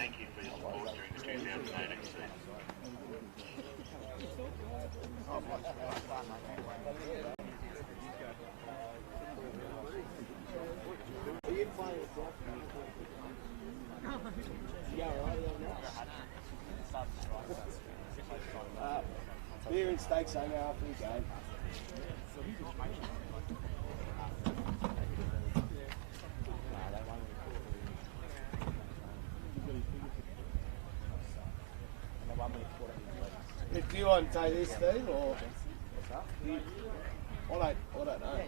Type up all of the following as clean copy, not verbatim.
Thank you for your support during the 2018 season. Beer and steaks hang out after the game. Do you want to take this, Steve, or I don't know.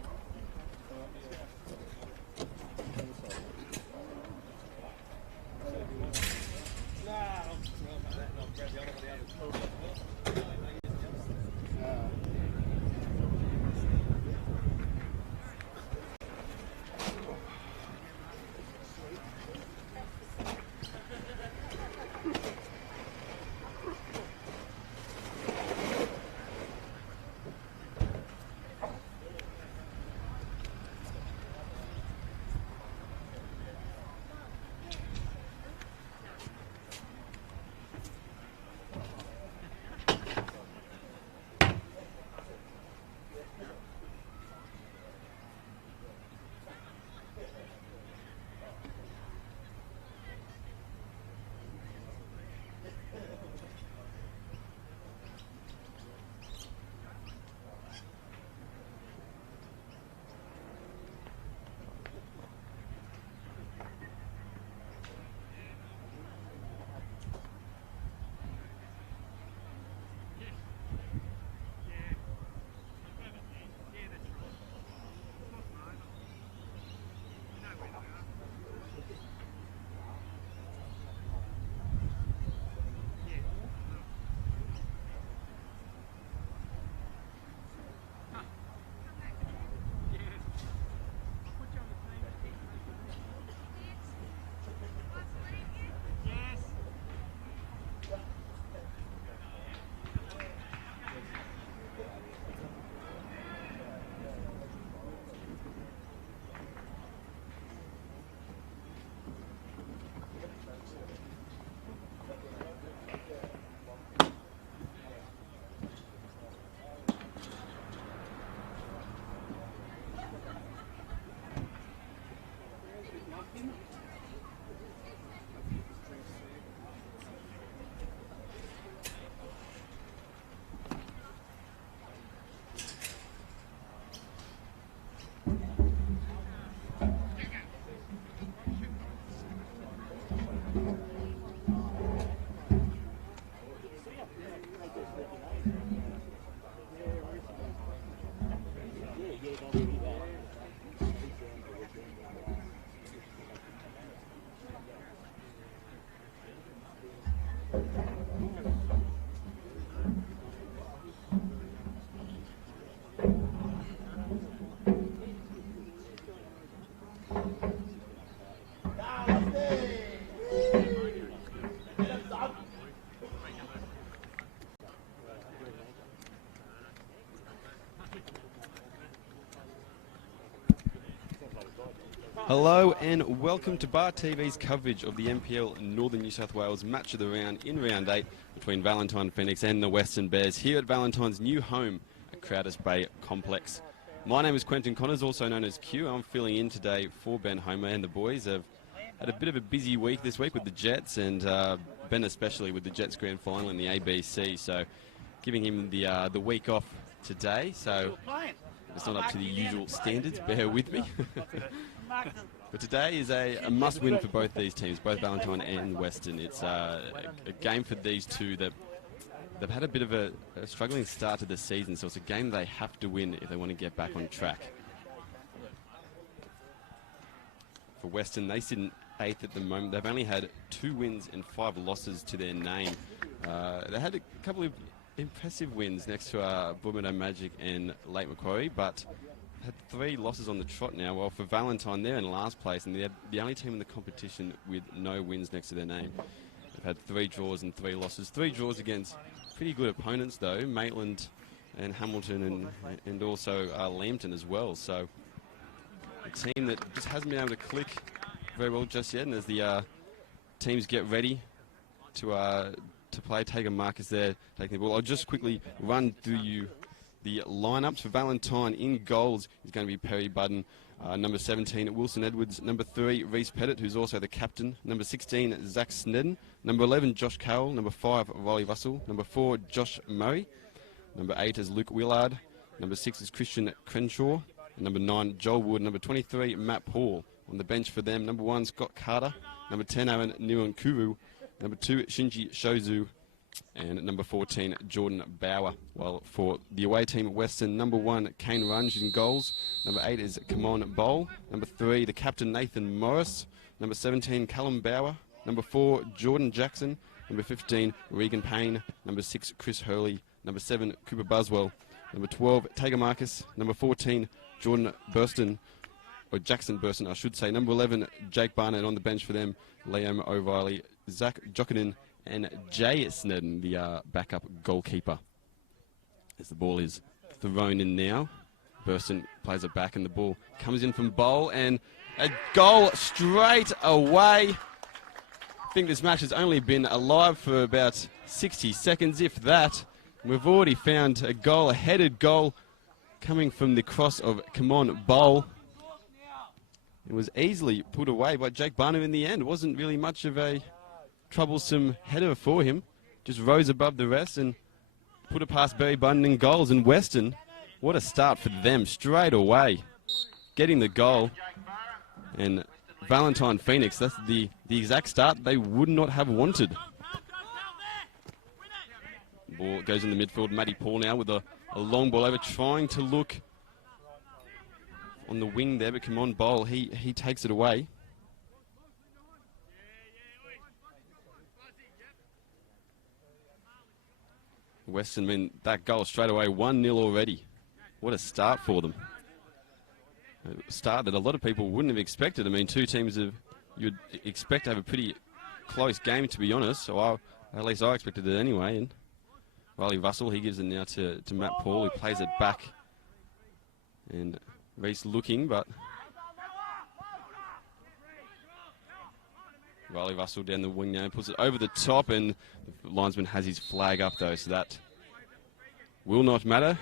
Hello and welcome to Bar TV's coverage of the NPL Northern New South Wales Match of the Round in Round 8 between Valentine Phoenix and the Weston Bears here at Valentine's new home at Crowders Bay Complex. My name is Quentin Connors, also known as Q. I'm filling in today for Ben Homer, and the boys have had a bit of a busy week this week with the Jets, and Ben especially with the Jets Grand Final in the ABC, so giving him the week off today, so it's not up to the usual standards, bear with me. But today is a must-win for both these teams, both Valentine and Weston. It's a game for these two that they've had a bit of a struggling start to the season, so it's a game they have to win if they want to get back on track. For Weston, they sit in 8th at the moment. They've only had 2 wins and 5 losses to their name. They had a couple of impressive wins next to Boomerang Magic and Lake Macquarie, but had 3 losses on the trot now. Well, for Valentine, they're in last place, and they're the only team in the competition with no wins next to their name. They've had 3 draws and 3 losses. 3 draws against pretty good opponents, though, Maitland and Hamilton and also Lambton as well. So a team that just hasn't been able to click very well just yet, and as the teams get ready to play. Taker Marcus there taking the ball. I'll just quickly run through you the lineups for Valentine. In goals is going to be Perry Budden. Number 17, Wilson Edwards. Number 3, Reese Pettit, who's also the captain. Number 16, Zach Snedden. Number 11, Josh Carroll. Number 5, Riley Russell. Number 4, Josh Murray. Number 8 is Luke Willard. Number 6 is Christian Crenshaw. And number 9, Joel Wood. Number 23, Matt Paul. On the bench for them, number 1, Scott Carter. Number 10, Aaron Niwankuru. Number 2, Shinji Shozu. And number 14, Jordan Bauer. While for the away team at Weston, number 1, Kane Runge in goals. Number 8 is Kamon Bowl. Number 3, the captain, Nathan Morris. Number 17, Callum Bauer. Number 4, Jordan Jackson. Number 15, Regan Payne. Number 6, Chris Hurley. Number 7, Cooper Buswell. Number 12, Tager Marcus. Number 14, Jordan Burston. Or Jackson Burston, I should say. Number 11, Jake Barnett. On the bench for them, Liam O'Reilly, Zach Jokinen, and Jay Snedden, the backup goalkeeper. As the ball is thrown in now, Burston plays it back and the ball comes in from Bowl, and a goal straight away. I think this match has only been alive for about 60 seconds, if that. We've already found a goal, a headed goal, coming from the cross of Kamon Bowl. It was easily put away by Jake Barnum in the end. It wasn't really much of a troublesome header for him. Just rose above the rest and put it past Barry Bunn in goals. And Weston, what a start for them straight away. Getting the goal. And Valentine Phoenix, that's the exact start they would not have wanted. Ball goes in the midfield. Matty Paul now with a long ball over, trying to look on the wing there, but come on, Bowl, he takes it away. Weston, I mean, that goal straight away, 1-0 already. What a start for them. A start that a lot of people wouldn't have expected. I mean, two teams you'd expect to have a pretty close game, to be honest. So at least I expected it anyway. And Riley Russell, he gives it now to Matt Paul, who plays it back. And Reese looking, but Riley Russell down the wing now, puts it over the top, and the linesman has his flag up though, so that will not matter.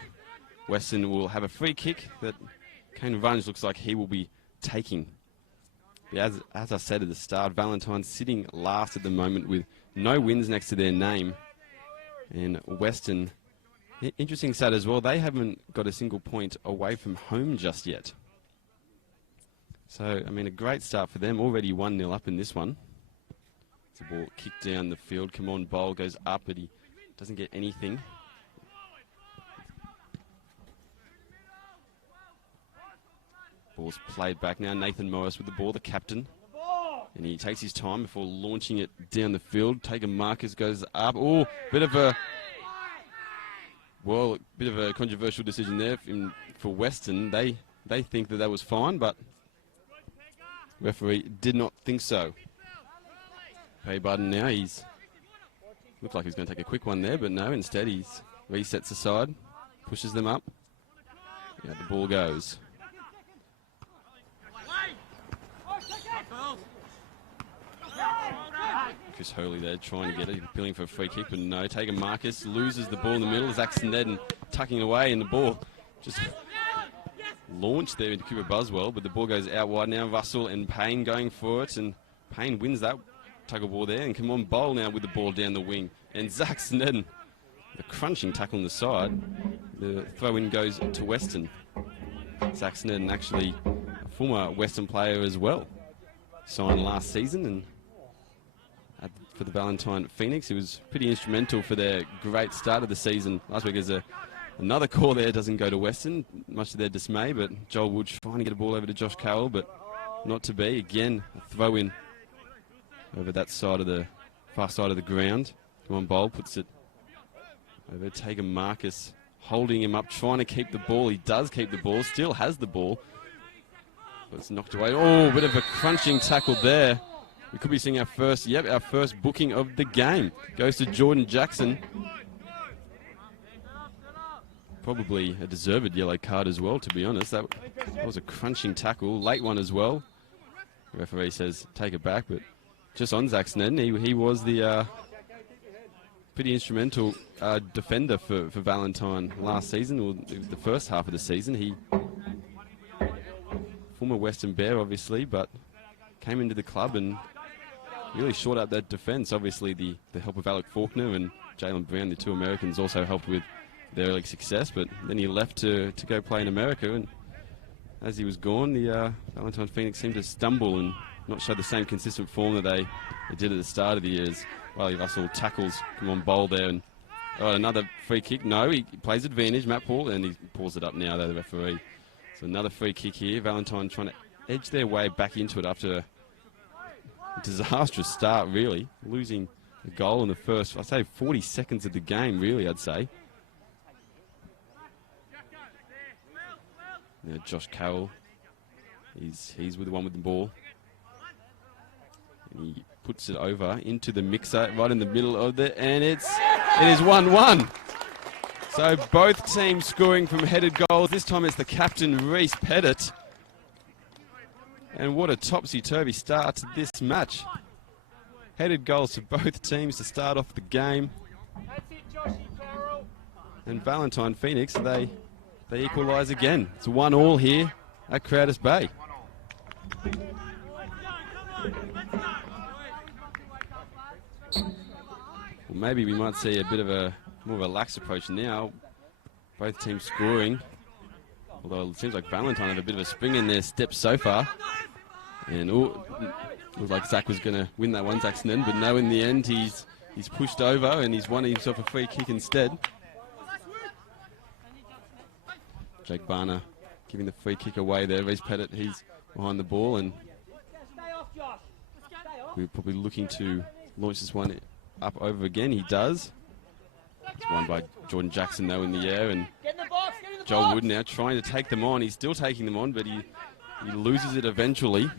Weston will have a free kick that Kane Runge looks like he will be taking. But as I said at the start, Valentine sitting last at the moment with no wins next to their name. And Weston, interesting stat as well, they haven't got a single point away from home just yet. So, I mean, a great start for them. Already 1-0 up in this one. The ball kicked down the field. Come on, Bowl goes up, but he doesn't get anything. Ball's played back now. Nathan Morris with the ball, the captain. And he takes his time before launching it down the field. Taker Marcus goes up. Oh, bit of a controversial decision there for Weston. They think that was fine, but referee did not think so. Pay Budden now, looked like he's going to take a quick one there, but no, instead he resets aside, pushes them up. Yeah, the ball goes. Chris Hurley there trying to get it, appealing for a free kick, but no. Taker Marcus loses the ball in the middle. Zach Snedden tucking it away, and the ball just launched there into Cooper Buswell, but the ball goes out wide now. Russell and Payne going for it, and Payne wins that tug of war there. And come on, Bowl now with the ball down the wing. And Zach Snedden, the crunching tackle on the side. The throw-in goes to Weston. Zach Snedden, actually a former Weston player as well. Signed last season, and for the Valentine Phoenix, he was pretty instrumental for their great start of the season. Last week, there's another call there, doesn't go to Weston, much to their dismay, but Joel Wood trying to get a ball over to Josh Carroll, but not to be. Again, a throw-in over that side of the far side of the ground. Come on, Bowl puts it over. Taker Marcus holding him up, trying to keep the ball. He does keep the ball, still has the ball, but it's knocked away. Oh, a bit of a crunching tackle there. We could be seeing our first booking of the game. Goes to Jordan Jackson. Probably a deserved yellow card as well, to be honest. That was a crunching tackle, late one as well. The referee says take it back, but just on Zach Snedden. He was the pretty instrumental defender for Valentine last season, or the first half of the season. He, former Weston Bear, obviously, but came into the club and really short up that defence. Obviously, the help of Alec Faulkner and Jalen Brown, the two Americans, also helped with their early success. But then he left to go play in America, and as he was gone, the Valentine Phoenix seemed to stumble and not show the same consistent form that they did at the start of the year. As Riley Russell tackles, come on, bowl there, and another free kick. No, he plays advantage, Matt Paul, and he pulls it up now, though, the referee. So another free kick here. Valentine trying to edge their way back into it after a disastrous start, really. Losing a goal in the first, I'd say, 40 seconds of the game, really, I'd say. Now Josh Carroll, he's with the one with the ball. And he puts it over into the mixer right in the middle of it, and it is 1-1. So both teams scoring from headed goals. This time it's the captain, Reese Pettit. And what a topsy-turvy start to this match. Headed goals for both teams to start off the game. And Valentine Phoenix, they equalise again. It's 1-1 here at Crowders Bay. Well, maybe we might see a bit of a more of a lax approach now. Both teams scoring. Although it seems like Valentine have a bit of a spring in their steps so far. And looked like Zach was going to win that one, Zach Snedden, but no, in the end he's pushed over and he's won himself a free kick instead. Jake Barner giving the free kick away there. Reese Pettit, he's behind the ball, and we're probably looking to launch this one up over again. He does. It's won by Jordan Jackson, though, in the air, and Joel Wood now trying to take them on. He's still taking them on, but he loses it eventually.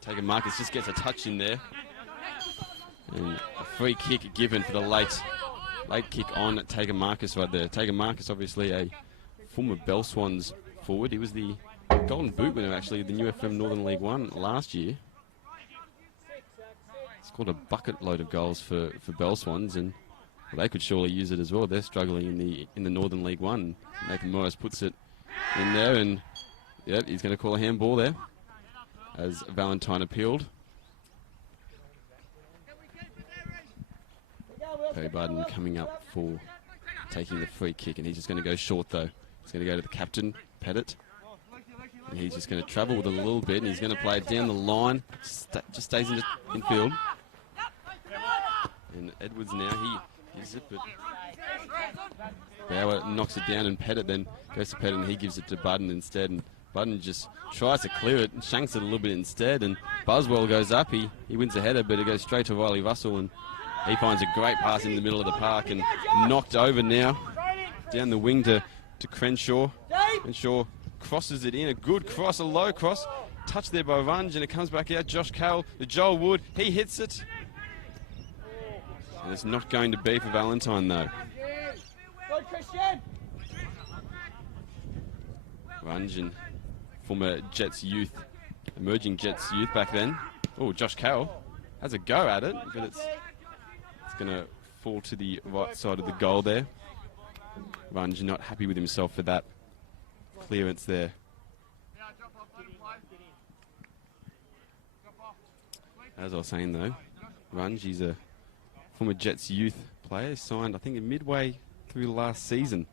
Taker Marcus just gets a touch in there. And a free kick given for the late kick on Taker Marcus right there. Taker Marcus, obviously a former Bell Swans forward. He was the Golden Boot winner, actually, of the New FM Northern League 1 last year. Scored a bucket load of goals for Bell Swans, and they could surely use it as well. They're struggling in the Northern League 1. Nathan Morris puts it in there, and yep, he's going to call a handball there as Valentine appealed. Perry Barden coming up for taking the free kick, and he's just going to go short, though. He's going to go to the captain, Pettit. And he's just going to travel with it a little bit, and he's going to play it down the line. Just stays in field. And Edwards now, he gives it, but Bauer knocks it down, and Pettit then goes to Pettit, and he gives it to Budden instead. And Budden just tries to clear it and shanks it a little bit instead. And Buswell goes up. He wins the header, but it goes straight to Riley Russell, and he finds a great pass in the middle of the park and knocked over now down the wing to Crenshaw. Crenshaw crosses it in, a good cross, a low cross, touched there by Runge, and it comes back out. Josh Carroll, the Joel Wood, he hits it. And it's not going to be for Valentine, though. Runge and former Jets youth, emerging Jets youth back then. Oh, Josh Carroll has a go at it, but it's going to fall to the right side of the goal there. Runge not happy with himself for that clearance there. As I was saying, though, Runge, he's a former Jets youth player, signed, I think, midway through last season.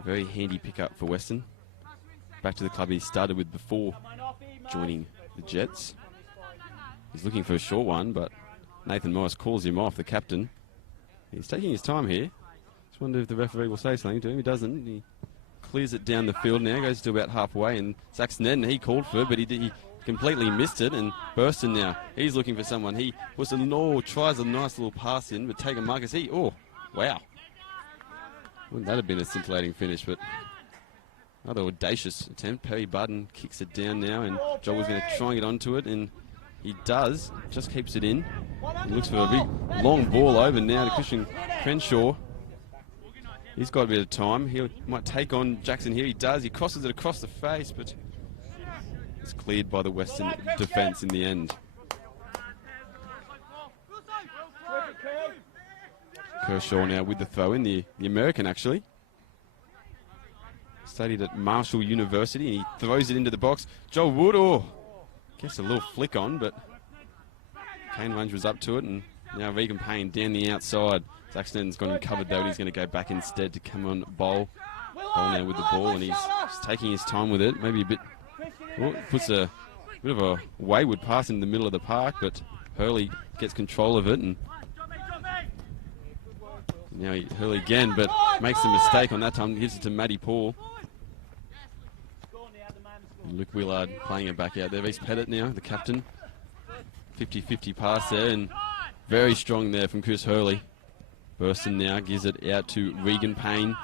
A very handy pickup for Weston. Back to the club he started with before joining the Jets. He's looking for a short one, but Nathan Morris calls him off, the captain. He's taking his time here. Just wonder if the referee will say something to him. He doesn't. He clears it down the field now, goes to about halfway, and Zach Snedden, he called for it, but he completely missed it. And Burston now, he's looking for someone. He tries a nice little pass in, but Taker Marcus, wow. Wouldn't that have been a scintillating finish, but another audacious attempt. Perry Budden kicks it down now, and Joel was going to try and get onto it, and he does, just keeps it in. He looks for a big long ball over now to Christian Crenshaw. He's got a bit of time. He might take on Jackson here. He does. He crosses it across the face, but It's cleared by the Western defence in the end. Kershaw now with the throw in, the American actually. Studied at Marshall University, and he throws it into the box. Joel Wood, gets a little flick on, but Kane Runge was up to it, and now Regan Payne down the outside. Saxton's got him covered though, and he's going to go back instead to come on Bowl. Bowl now with the ball, and he's just taking his time with it. Maybe a bit, puts a bit of a wayward pass in the middle of the park, but Hurley gets control of it, and now Hurley again, but makes a mistake on that time. Gives it to Matty Paul. And Luke Willard playing it back out there. Reese Pettit now, the captain. 50-50 pass there, and very strong there from Chris Hurley. Weston now gives it out to Regan Payne.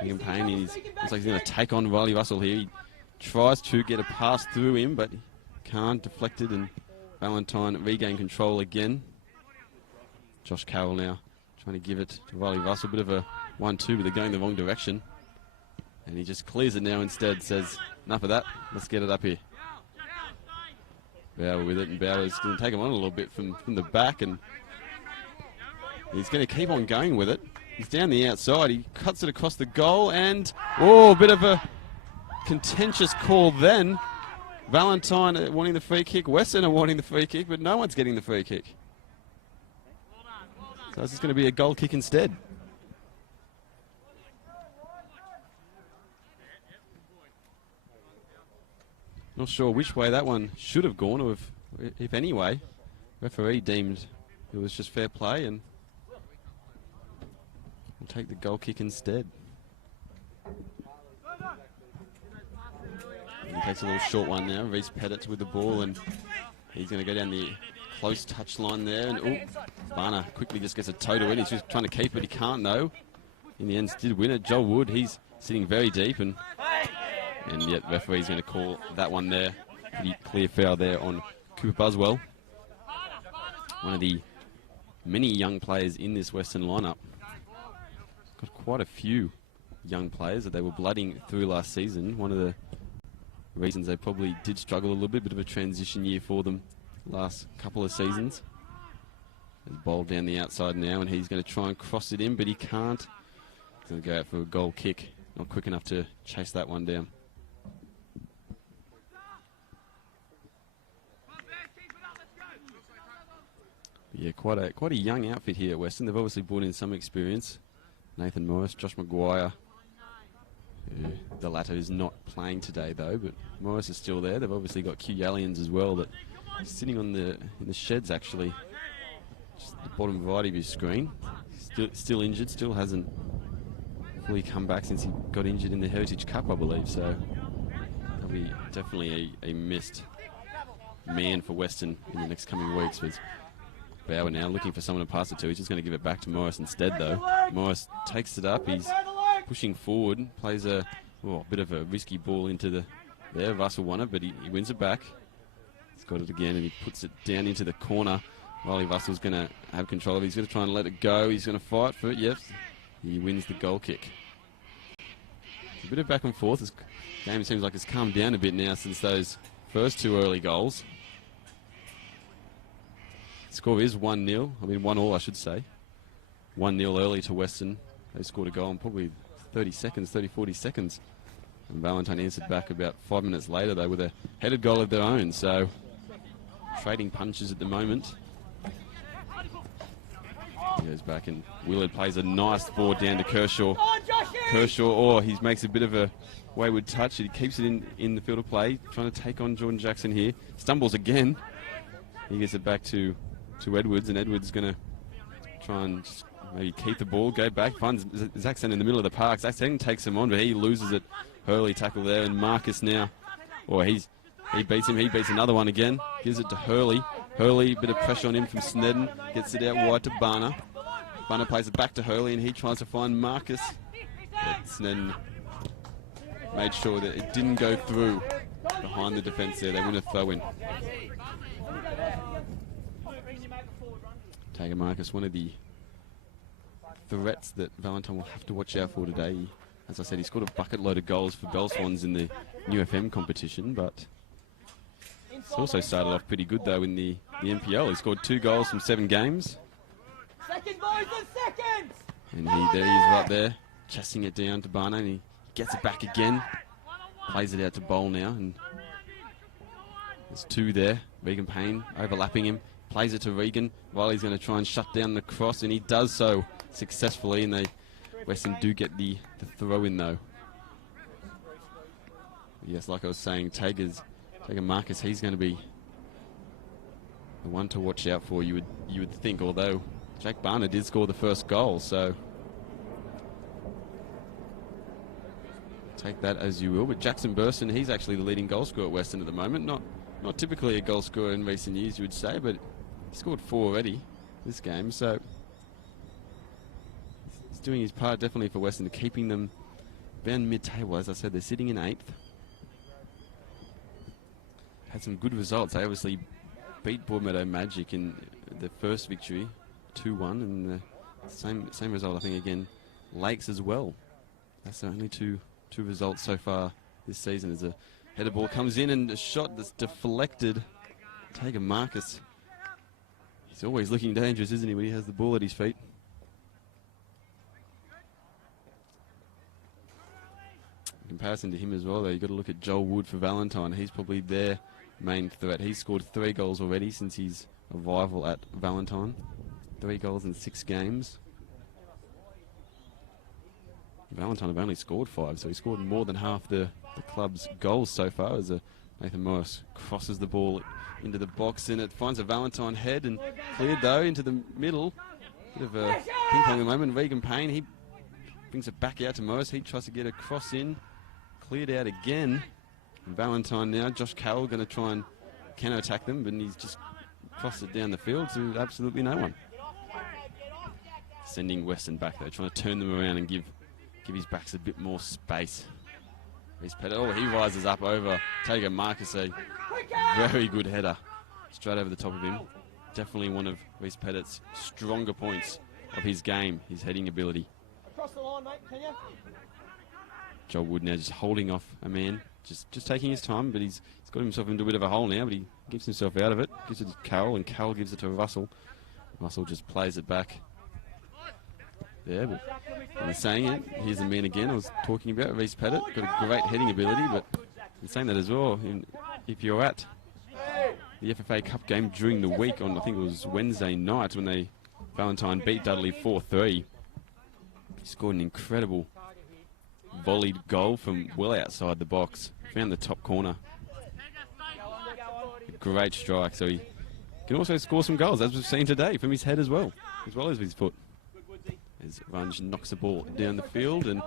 Regan Payne looks like he's going to take on Riley Russell here. He tries to get a pass through him, but can't. Deflected, and Valentine regain control again. Josh Carroll now trying to give it to Riley Russell. Bit of a 1-2, but they're going the wrong direction. And he just clears it now instead. Says, enough of that. Let's get it up here. Bauer with it, and Bauer's going to take him on a little bit from the back, and he's going to keep on going with it. He's down the outside. He cuts it across the goal, and a bit of a contentious call then. Valentine wanting the free kick. Weston are wanting the free kick, but no one's getting the free kick. So this is going to be a goal kick instead. Not sure which way that one should have gone, or if any way. Referee deemed it was just fair play, and we'll take the goal kick instead. And he takes a little short one now. Reese Pettit with the ball, and he's going to go down the close touch line there. And Barner quickly just gets a toe to it. He's just trying to keep it. He can't, though. In the end, did win it. Joel Wood, he's sitting very deep, and yet referee's going to call that one there. Pretty clear foul there on Cooper Buswell. One of the many young players in this Western lineup. Got quite a few young players that they were blooding through last season. One of the reasons they probably did struggle a little bit of a transition year for them last couple of seasons. There's ball down the outside now, and he's going to try and cross it in, but he can't. He's going to go out for a goal kick. Not quick enough to chase that one down. Yeah, quite a young outfit here at Western. They've obviously brought in some experience. Nathan Morris, Josh Maguire. The latter is not playing today though, but Morris is still there. They've obviously got Q Yallians as well, that sitting on in the sheds actually, just the bottom right of his screen. Still injured, still hasn't fully come back since he got injured in the Heritage Cup, I believe. So that'll be definitely a missed man for Western in the next coming weeks. But Bauer now looking for someone to pass it to. He's just going to give it back to Morris instead, though. Morris takes it up. He's pushing forward, plays a bit of a risky ball into there. Russell won it, but he wins it back. He's got it again, and he puts it down into the corner. Riley Russell's going to have control of it. He's going to try and let it go. He's going to fight for it. Yep, he wins the goal kick. It's a bit of back and forth. This game seems like it's calmed down a bit now since those first two early goals. Score is 1-0. I mean 1-1, I should say. 1-0 early to Western. They scored a goal in probably 40 seconds. And Valentine answered back about 5 minutes later, though, with a headed goal of their own. So, trading punches at the moment. He goes back, and Willard plays a nice ball down to Kershaw. Kershaw, he makes a bit of a wayward touch. He keeps it in the field of play, trying to take on Jordan Jackson here. Stumbles again. He gets it back to Edwards, and Edwards is going to try and just maybe keep the ball, go back, finds Zaxton in the middle of the park. Zaxton takes him on, but he loses it. Hurley tackle there, and Marcus now, he beats him. He beats another one again. Gives it to Hurley. Hurley, bit of pressure on him from Snedden. Gets it out wide to Barner. Barner plays it back to Hurley, and he tries to find Marcus. But Snedden made sure that it didn't go through behind the defence there. They win a throw-in. Tager Marcus, one of the threats that Valentine will have to watch out for today. As I said, he scored a bucket load of goals for Bell Swans in the New FM competition, but He's also started off pretty good, though, in the NPL. He scored 2 goals from 7 games. Second, boys, and second! And there he is right there, chasing it down to Barno, and he gets it back again. Plays it out to Bowl now, and there's 2 there. Regan Payne overlapping him, plays it to Regan. Riley's going to try and shut down the cross, and he does so successfully, and Weston do get the throw in, though. Yes, like I was saying, Tager Marcus, he's going to be the one to watch out for, you would think, although Jack Barner did score the first goal, so take that as you will. But Jackson Burston, he's actually the leading goal scorer at Weston at the moment. Not typically a goal scorer in recent years, you would say, but he scored 4 already this game, so he's doing his part definitely for Weston, keeping them around mid-table. As I said, they're sitting in 8th. Had some good results. They obviously beat Broadmeadow Magic in the first victory, 2-1, and the same result, I think, again, Lakes as well. That's the only two results so far this season. As a header ball comes in and a shot that's deflected. Tager Marcus. He's always looking dangerous, isn't he, when he has the ball at his feet? In comparison to him as well, though, you've got to look at Joel Wood for Valentine. He's probably their main threat. He's scored 3 goals already since his arrival at Valentine. 3 goals in 6 games. Valentine have only scored 5, so he scored more than half the club's goals so far, as Nathan Morris crosses the ball into the box, and it finds a Valentine head and cleared, though, into the middle. Bit of a ping-pong at the moment. Regan Payne, he brings it back out to Morris. He tries to get a cross in. Cleared out again. And Valentine now, Josh Carroll going to try and counter-attack them, but he's just crossed it down the field to absolutely no one. Sending Weston back, though, trying to turn them around and give his backs a bit more space. Reese Pettit, he rises up over Tager Marcus, a very good header. Straight over the top of him. Definitely one of Reese Pettit's stronger points of his game, his heading ability. Across the line, mate, can you? Joel Wood now just holding off a man, just taking his time, but he's got himself into a bit of a hole now, but he gives himself out of it. Gives it to Carroll, and Carroll gives it to Russell. Russell just plays it back. There, but in saying it, here's the man again I was talking about, Reese Pettit. Got a great heading ability, but in saying that as well, if you're at the FFA Cup game during the week on, I think it was Wednesday night, when Valentine beat Dudley 4-3, he scored an incredible volleyed goal from well outside the box, found the top corner. A great strike, so he can also score some goals, as we've seen today, from his head as well as his foot. As Runge knocks the ball down the field, and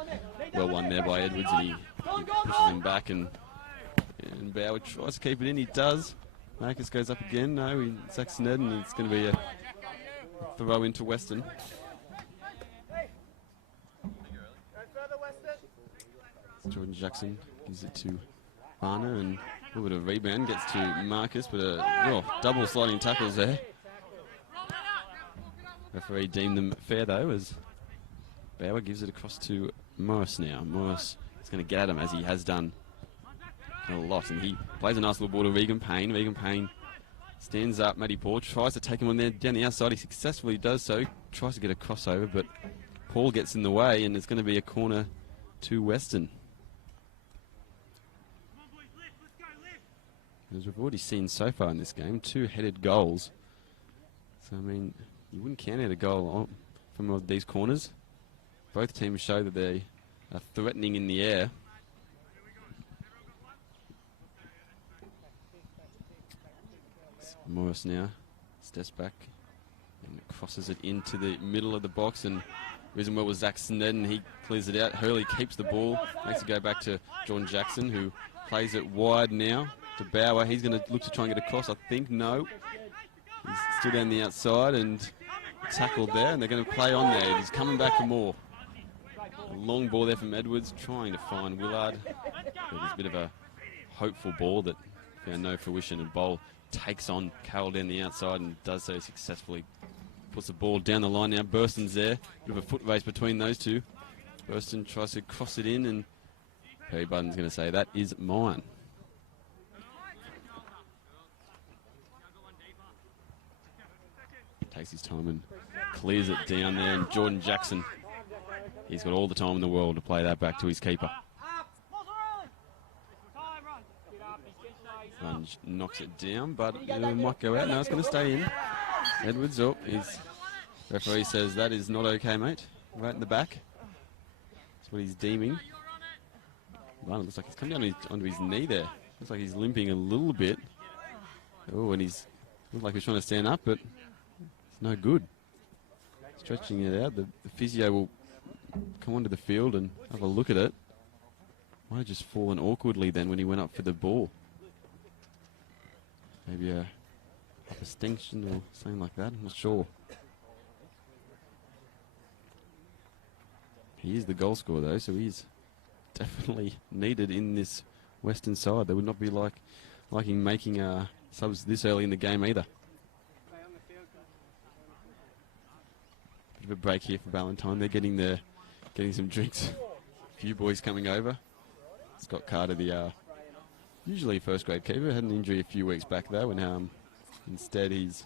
well won there by Edwards, and he pushes him back, and Bauer tries to keep it in. He does. Marcus goes up again. No, he sacks Ned, and it's going to be a throw into Weston. Jordan Jackson gives it to Barner, and a little bit of rebound, gets to Marcus, but double sliding tackles there. Referee deemed them fair, though, as Bauer gives it across to Morris now. Morris is going to get at him, as he has done a lot, and he plays a nice little ball to Regan Payne. Regan Payne stands up. Matty Paul tries to take him on there down the outside. He successfully does so. Tries to get a crossover, but Paul gets in the way, and it's going to be a corner to Weston. As we've already seen so far in this game, 2 headed goals. So, I mean, you wouldn't count out a goal from these corners. Both teams show that they are threatening in the air. Morris now steps back and crosses it into the middle of the box, and reason well was Zach Snedden. He clears it out. Hurley keeps the ball, makes it go back to Jordan Jackson, who plays it wide now to Bauer. He's going to look to try and get across, I think. No. He's still down the outside and tackled there, and they're going to play on there. He's coming back for more. A long ball there from Edwards, trying to find Willard. But it's a bit of a hopeful ball that found no fruition, and Bowl takes on Carroll down the outside and does so successfully. Puts the ball down the line now. Burston's there. Bit of a foot race between those two. Burston tries to cross it in, and Perry Budden's going to say, that is mine. Takes his time and clears it down there. And Jordan Jackson, he's got all the time in the world to play that back to his keeper. Sponge knocks it down, but it might go out. No, it's going to stay in. Edwards, his referee says that is not okay, mate. Right in the back. That's what he's deeming. Well, it looks like he's come down onto his knee there. Looks like he's limping a little bit. Oh, and he's looks like he's trying to stand up, but it's no good. Stretching it out. The physio will come onto the field and have a look at it. Might have just fallen awkwardly then when he went up for the ball. Maybe a upper extension or something like that. I'm not sure. He is the goal scorer though, so he's definitely needed in this Western side. They would not be liking making subs this early in the game either. Bit of a break here for Valentine. They're getting some drinks. A few boys coming over. Scott Carter, the usually first grade keeper, had an injury a few weeks back though, and instead he's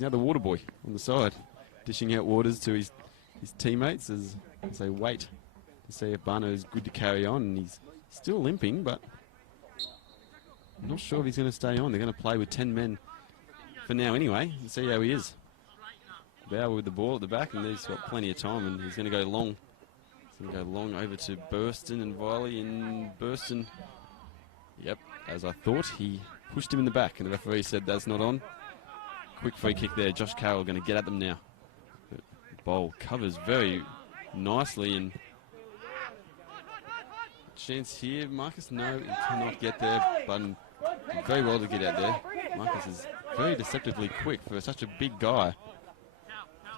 now the water boy on the side, dishing out waters to his teammates as they wait to see if Barno is good to carry on. And he's still limping, but I'm not sure if he's going to stay on. They're going to play with 10 men for now anyway and see how he is. Bauer with the ball at the back, and he's got plenty of time, and he's going to go long. He's going to go long over to Burston and Viley, and Burston, yep, as I thought, he pushed him in the back, and the referee said that's not on. Quick free kick there. Josh Carroll going to get at them now. But Bowl covers very nicely, and chance here. Marcus, no, he cannot get there, but very well to get out there. Marcus is very deceptively quick for such a big guy.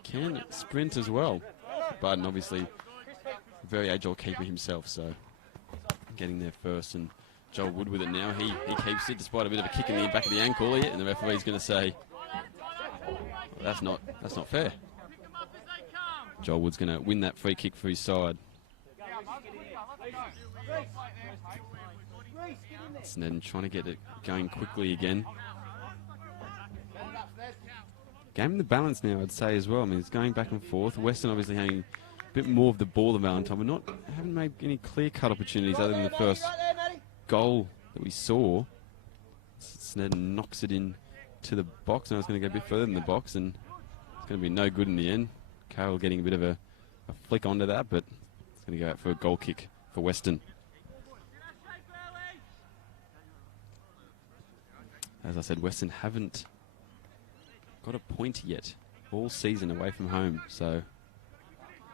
Can sprint as well. Barton obviously very agile keeper himself, so getting there first, and Joel Wood with it now. He keeps it despite a bit of a kick in the back of the ankle here, and the referee's going to say, well, that's not fair. Joel Wood's going to win that free kick for his side. Snedden trying to get it going quickly again. Game in the balance now, I'd say, as well. I mean, it's going back and forth. Weston obviously having a bit more of the ball than Valentine, but haven't made any clear-cut opportunities other than the first goal that we saw. Snedden knocks it in to the box. Now it's going to go a bit further than the box, and it's going to be no good in the end. Carroll getting a bit of a flick onto that, but it's going to go out for a goal kick for Weston. As I said, Weston haven't got a point yet all season away from home, so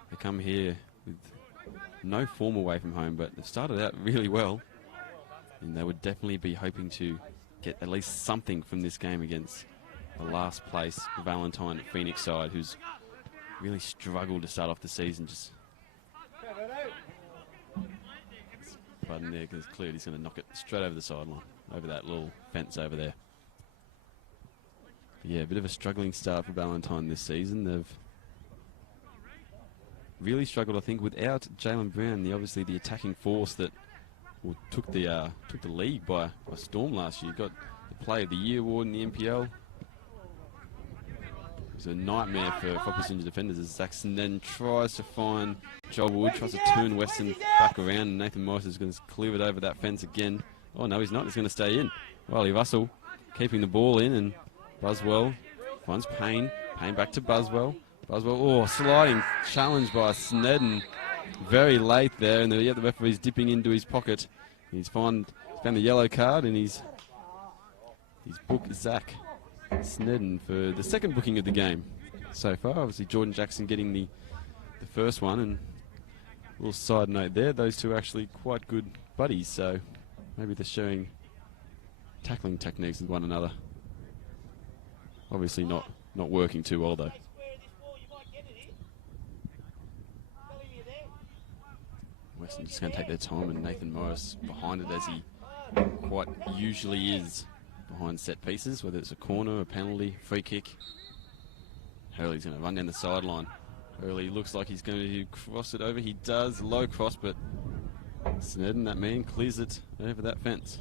they come here with no form away from home, but they've started out really well, and they would definitely be hoping to get at least something from this game against the last place Valentine Phoenix side, who's really struggled to start off the season. Just button there, because clearly he's going to knock it straight over the sideline, over that little fence over there. But yeah, a bit of a struggling start for Valentine this season. They've really struggled, I think, without Jalen Brown, obviously the attacking force that took the league by storm last year. Got the Player of the Year award in the NPL. It was a nightmare for opposition defenders as Saxon then tries to find Joel Wood, tries to turn Weston back around, and Nathan Morris is going to clear it over that fence again. Oh no, he's not. He's going to stay in. Wiley Russell keeping the ball in, and Buswell finds Payne. Payne back to Buswell. Buswell, sliding challenge by Snedden. Very late there, and the referee's dipping into his pocket. He's found the yellow card, and he's booked Zach Snedden for the second booking of the game so far. Obviously, Jordan Jackson getting the first one, and a little side note there, those two are actually quite good buddies, so maybe they're sharing tackling techniques with one another. Obviously not working too well though. Weston just going to take their time, and Nathan Morris behind it, as he quite usually is behind set pieces, whether it's a corner, a penalty, free kick. Hurley's going to run down the sideline. Hurley looks like he's going to cross it over. He does, low cross, but Snedden, that man, clears it over that fence.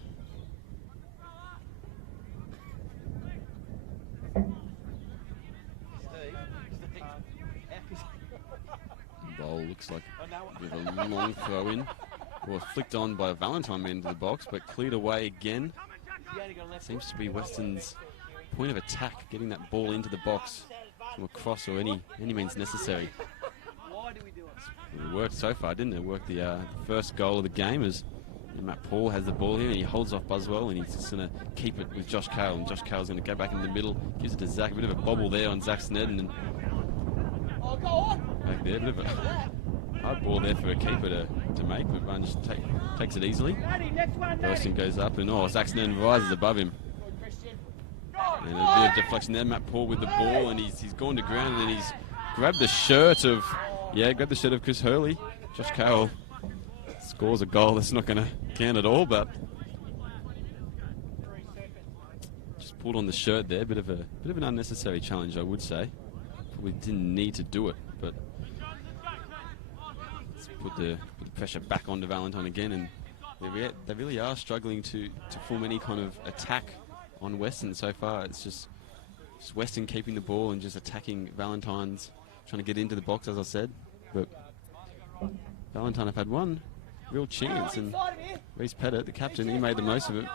Bowl looks like a bit of a long throw in. Well, flicked on by Valentine into the box, but cleared away again. Seems to be Weston's point of attack, getting that ball into the box from across or any means necessary. It worked so far, didn't it? Worked the first goal of the game as Matt Paul has the ball here and he holds off Buswell and he's just going to keep it with Josh Carroll. And Josh Carroll's going to go back in the middle, gives it to Zach. A bit of a bobble there on Zach Snedden. And back there, a bit of a hard ball there for a keeper to make, but Bunge takes it easily. Weston goes up and Zach Snedden rises above him. And a bit of deflection there. Matt Paul with the ball and he's gone to ground and then he's grabbed the shirt of Chris Hurley. Josh Carroll scores a goal that's not going to count at all, but just pulled on the shirt there. Bit of an unnecessary challenge, I would say. Probably didn't need to do it, but let's put the pressure back onto Valentine again, and they really are struggling to form any kind of attack on Weston so far. It's just Weston keeping the ball and just attacking Valentine's, trying to get into the box, as I said. But Valentine have had one real chance, and Reece Pettit, the captain, he made the most of it,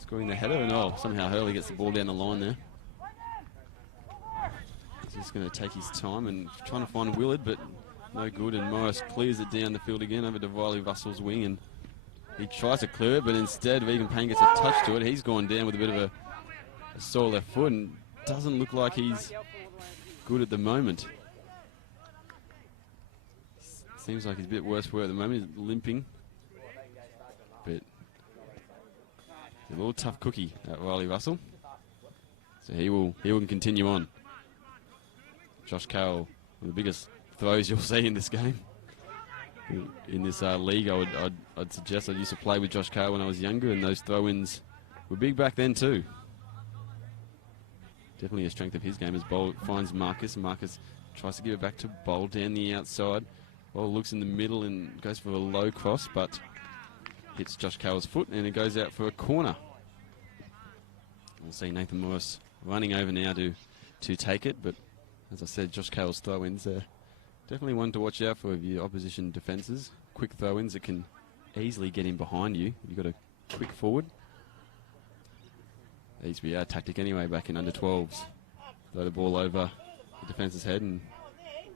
scoring the header, and somehow Hurley gets the ball down the line there. He's just going to take his time and trying to find Willard, but no good, and Morris clears it down the field again over to Riley Russell's wing, and he tries to clear it, but instead Vegan Payne gets a touch to it. He's gone down with a bit of a sore left foot and doesn't look like he's good at the moment. Seems like he's a bit worse for it at the moment. He's limping. But a little tough cookie, that Riley Russell. So he will continue on. Josh Carroll, one of the biggest throws you'll see in this game. In this league, I'd suggest I used to play with Josh Carroll when I was younger, and those throw-ins were big back then too. Definitely a strength of his game as Bowl finds Marcus. Marcus tries to give it back to Bowl down the outside. Bowl looks in the middle and goes for a low cross, but hits Josh Carroll's foot, and it goes out for a corner. We'll see Nathan Morris running over now to take it, but as I said, Josh Carroll's throw-ins are definitely one to watch out for of your opposition defences. Quick throw-ins that can easily get in behind you. You've got a quick forward. That used to be our tactic anyway back in under-12s. Throw the ball over the defence's head and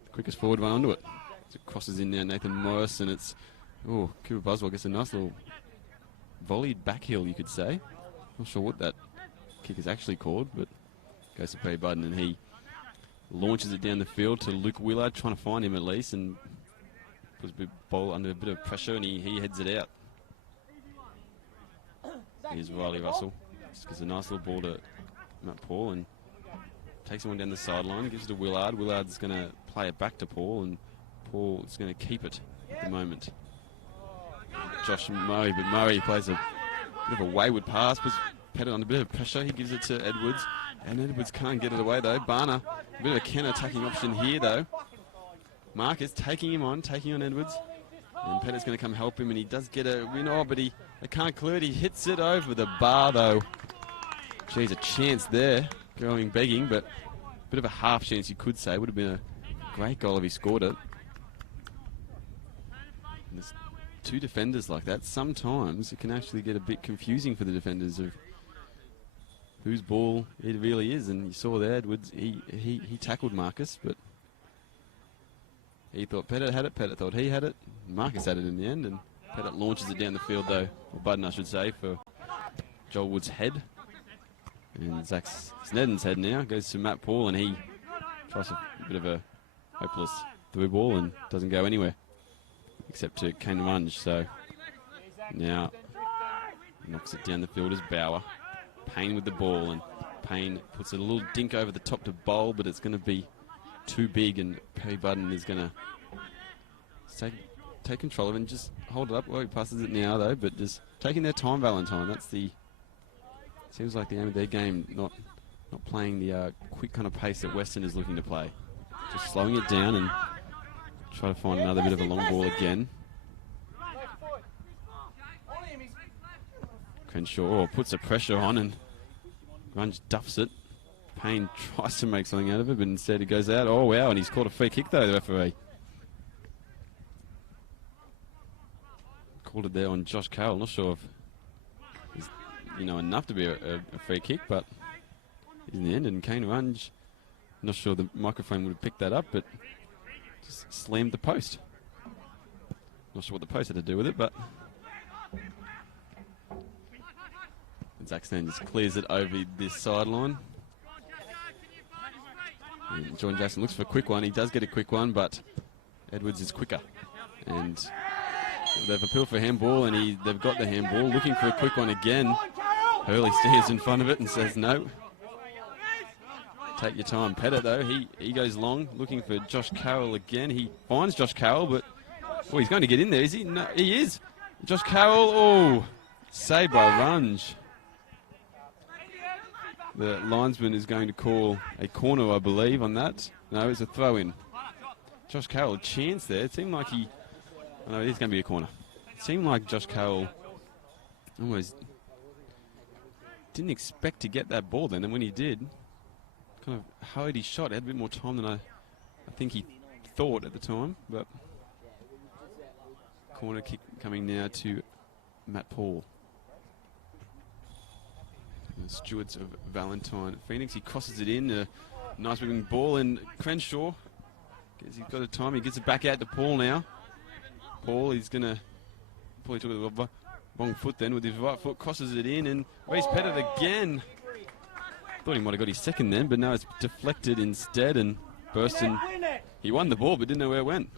the quickest forward run onto it. So it crosses in there, Nathan Morris, and it's... Cooper Buswell gets a nice little volleyed back heel, you could say. Not sure what that kick is actually called, but goes to Perry Budden, and he launches it down the field to Luke Willard, trying to find him at least, and puts the ball under a bit of pressure, and he heads it out. Here's Riley Russell. Just gives a nice little ball to Matt Paul, and takes one down the sideline, gives it to Willard. Willard's going to play it back to Paul, and Paul is going to keep it at the moment. Josh Murray, but Murray plays a bit of a wayward pass, puts Pettit under a bit of pressure. He gives it to Edwards, and Edwards can't get it away though. Barner, a bit of a counter-attacking option here though. Marcus taking on Edwards, and Pettit's going to come help him, and he does get a win. But they can't clear it. He hits it over the bar though. Geez, a chance there, going begging, but a bit of a half chance you could say. Would have been a great goal if he scored it. And there's two defenders like that. Sometimes it can actually get a bit confusing for the defenders of whose ball it really is. And you saw there, Edwards, he tackled Marcus, but he thought Pettit had it. Pettit thought he had it. Marcus had it in the end, and Pettit launches it down the field though, or Budden I should say, for Joel Wood's head. And Zach Snedden's head now goes to Matt Paul, and he tries a bit of a hopeless through ball and doesn't go anywhere except to Kane Munge. So now knocks it down the field as Bauer. Payne with the ball, and Payne puts a little dink over the top to Bowl, but it's going to be too big, and Perry Budden is going to take control of it and just hold it up. Well, he passes it now though, but just taking their time, Valentine. That's the... Seems like the aim of their game, not playing the quick kind of pace that Weston is looking to play. Just slowing it down and try to find another bit of a long ball again. Crenshaw puts the pressure on, and Grunge duffs it Payne tries to make something out of it, but instead it goes out. Oh, wow, and he's caught a free kick, though, the referee. Called it there on Josh Carroll. Not sure if it's, enough to be a free kick, but in the end, and Kane Runge, not sure the microphone would have picked that up, but just slammed the post. Not sure what the post had to do with it, but Zach Stan just clears it over this sideline. And Jordan Jackson looks for a quick one. He does get a quick one, but Edwards is quicker. And they've appealed for handball, and they've got the handball. Looking for a quick one again. Hurley stands in front of it and says no. Take your time. Pettit, though, he goes long, looking for Josh Carroll again. He finds Josh Carroll, but he's going to get in there, is he? No, he is. Josh Carroll, saved by Runge. The linesman is going to call a corner, I believe, on that. No, it's a throw-in. Josh Carroll, a chance there. It seemed like it is going to be a corner. It seemed like Josh Carroll almost didn't expect to get that ball then, and when he did, kind of hurried his shot. He had a bit more time than I think he thought at the time, but corner kick coming now to Matt Paul. The stewards of Valentine Phoenix. He crosses it in. A nice moving ball, and Crenshaw, he's got a time. He gets it back out to Paul now. Paul, he took it with the wrong foot then with his right foot, crosses it in, and he's Pettit again. Thought he might have got his second then, but no, it's deflected instead, and Burston, he won the ball but didn't know where it went.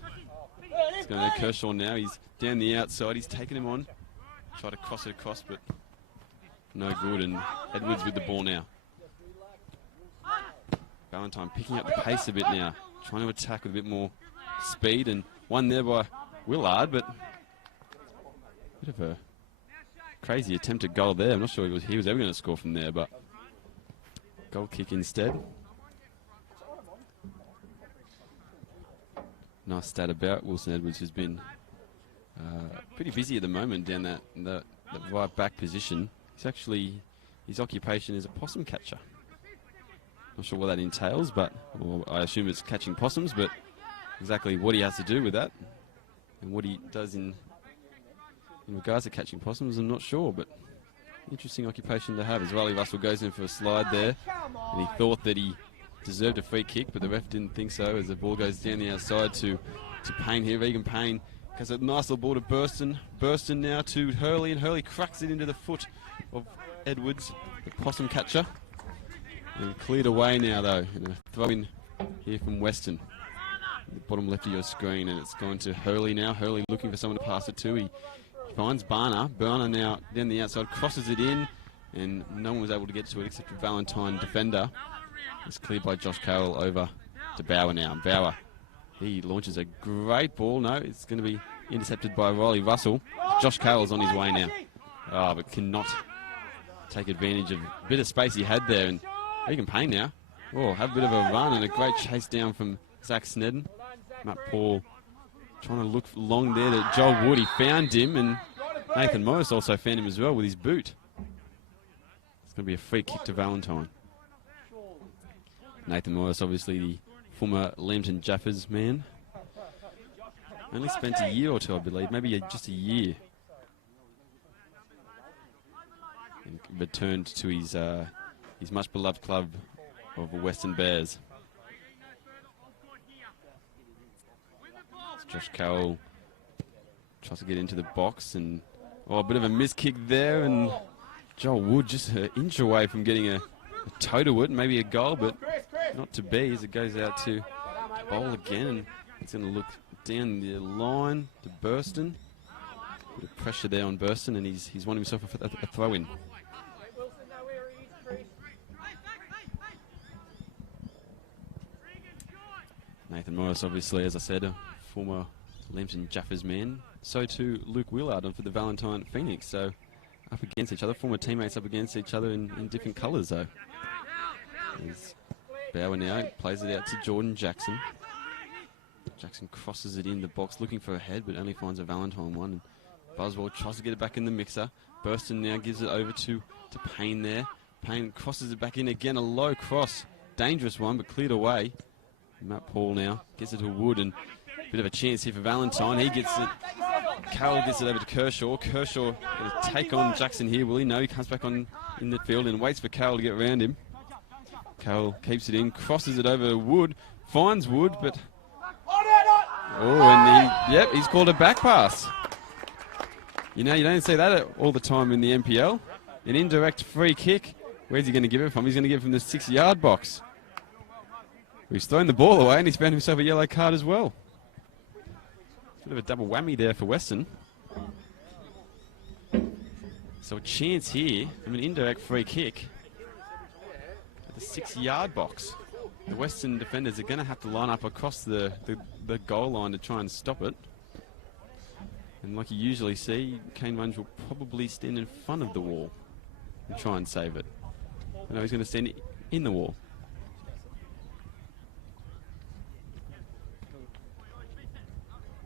It's going to Kershaw now. He's down the outside. He's taken him on. Tried to cross it across, but no good, and Edwards with the ball now. Valentine picking up the pace a bit now, trying to attack with a bit more speed, and one there by Willard, but a bit of a crazy attempt at goal there. I'm not sure he was ever going to score from there, but goal kick instead. Nice stat about Wilson Edwards, who's been pretty busy at the moment down that right back position. His occupation is a possum catcher. Not sure what that entails, but I assume it's catching possums, but exactly what he has to do with that and what he does in regards to catching possums, I'm not sure, but interesting occupation to have. As Riley Russell goes in for a slide there, and he thought that he deserved a free kick, but the ref didn't think so, as the ball goes down the outside to Payne here. Regan Payne has a nice little ball to Burston. Burston now to Hurley, and Hurley cracks it into the foot of Edwards, the possum catcher. And cleared away now, though, and a throw-in here from Weston. The bottom left of your screen, and it's gone to Hurley now. Hurley looking for someone to pass it to. He finds Barner. Barner now down the outside, crosses it in, and no one was able to get to it except a Valentine defender. It's cleared by Josh Carroll over to Bauer now. Bauer, he launches a great ball. No, it's going to be intercepted by Riley Russell. Josh Carroll's on his way now. But cannot take advantage of a bit of space he had there. And Regan Payne now. Have a bit of a run and a great chase down from Zach Snedden. Matt Paul trying to look long there to Joel Wood. He found him, and Nathan Morris also found him as well with his boot. It's going to be a free kick to Valentine. Nathan Morris, obviously the former Lambton Jaffers man. Only spent a year or two, I believe, maybe just a year. And returned to his much beloved club of the Western Bears. Josh Carroll tries to get into the box, and a bit of a miss kick there, and Joel Wood just an inch away from getting a toe to it, maybe a goal, but not to be, as it goes out to bowl again, and it's going to look down the line to Burston. Bit of pressure there on Burston, and he's won himself a throw-in. Nathan Morris, obviously, as I said, a former Lambton Jaffers man. So too Luke Willard for the Valentine Phoenix. So up against each other, former teammates up against each other in different colours, though. As Bauer now plays it out to Jordan Jackson. Jackson crosses it in the box, looking for a head, but only finds a Valentine one. And Buswell tries to get it back in the mixer. Burston now gives it over to Payne there. Payne crosses it back in again, a low cross. dangerous one, but cleared away. Matt Paul now gets it to Wood, and a bit of a chance here for Valentine. He gets it. Carroll gets it over to Kershaw. Kershaw going to take on Jackson here, will he? No, he comes back on in the field and waits for Carroll to get around him. Carroll keeps it in, crosses it over to Wood, finds Wood, but... Oh, and he's called a back pass. You know, you don't see that all the time in the NPL. An indirect free kick. Where's he going to give it from? He's going to give it from the 6-yard box. He's thrown the ball away and he's found himself a yellow card as well. Bit of a double whammy there for Weston. So a chance here from an indirect free kick at the 6-yard box. The Western defenders are going to have to line up across the goal line to try and stop it. And like you usually see, Kane Munge will probably stand in front of the wall and try and save it. I know he's going to stand in the wall.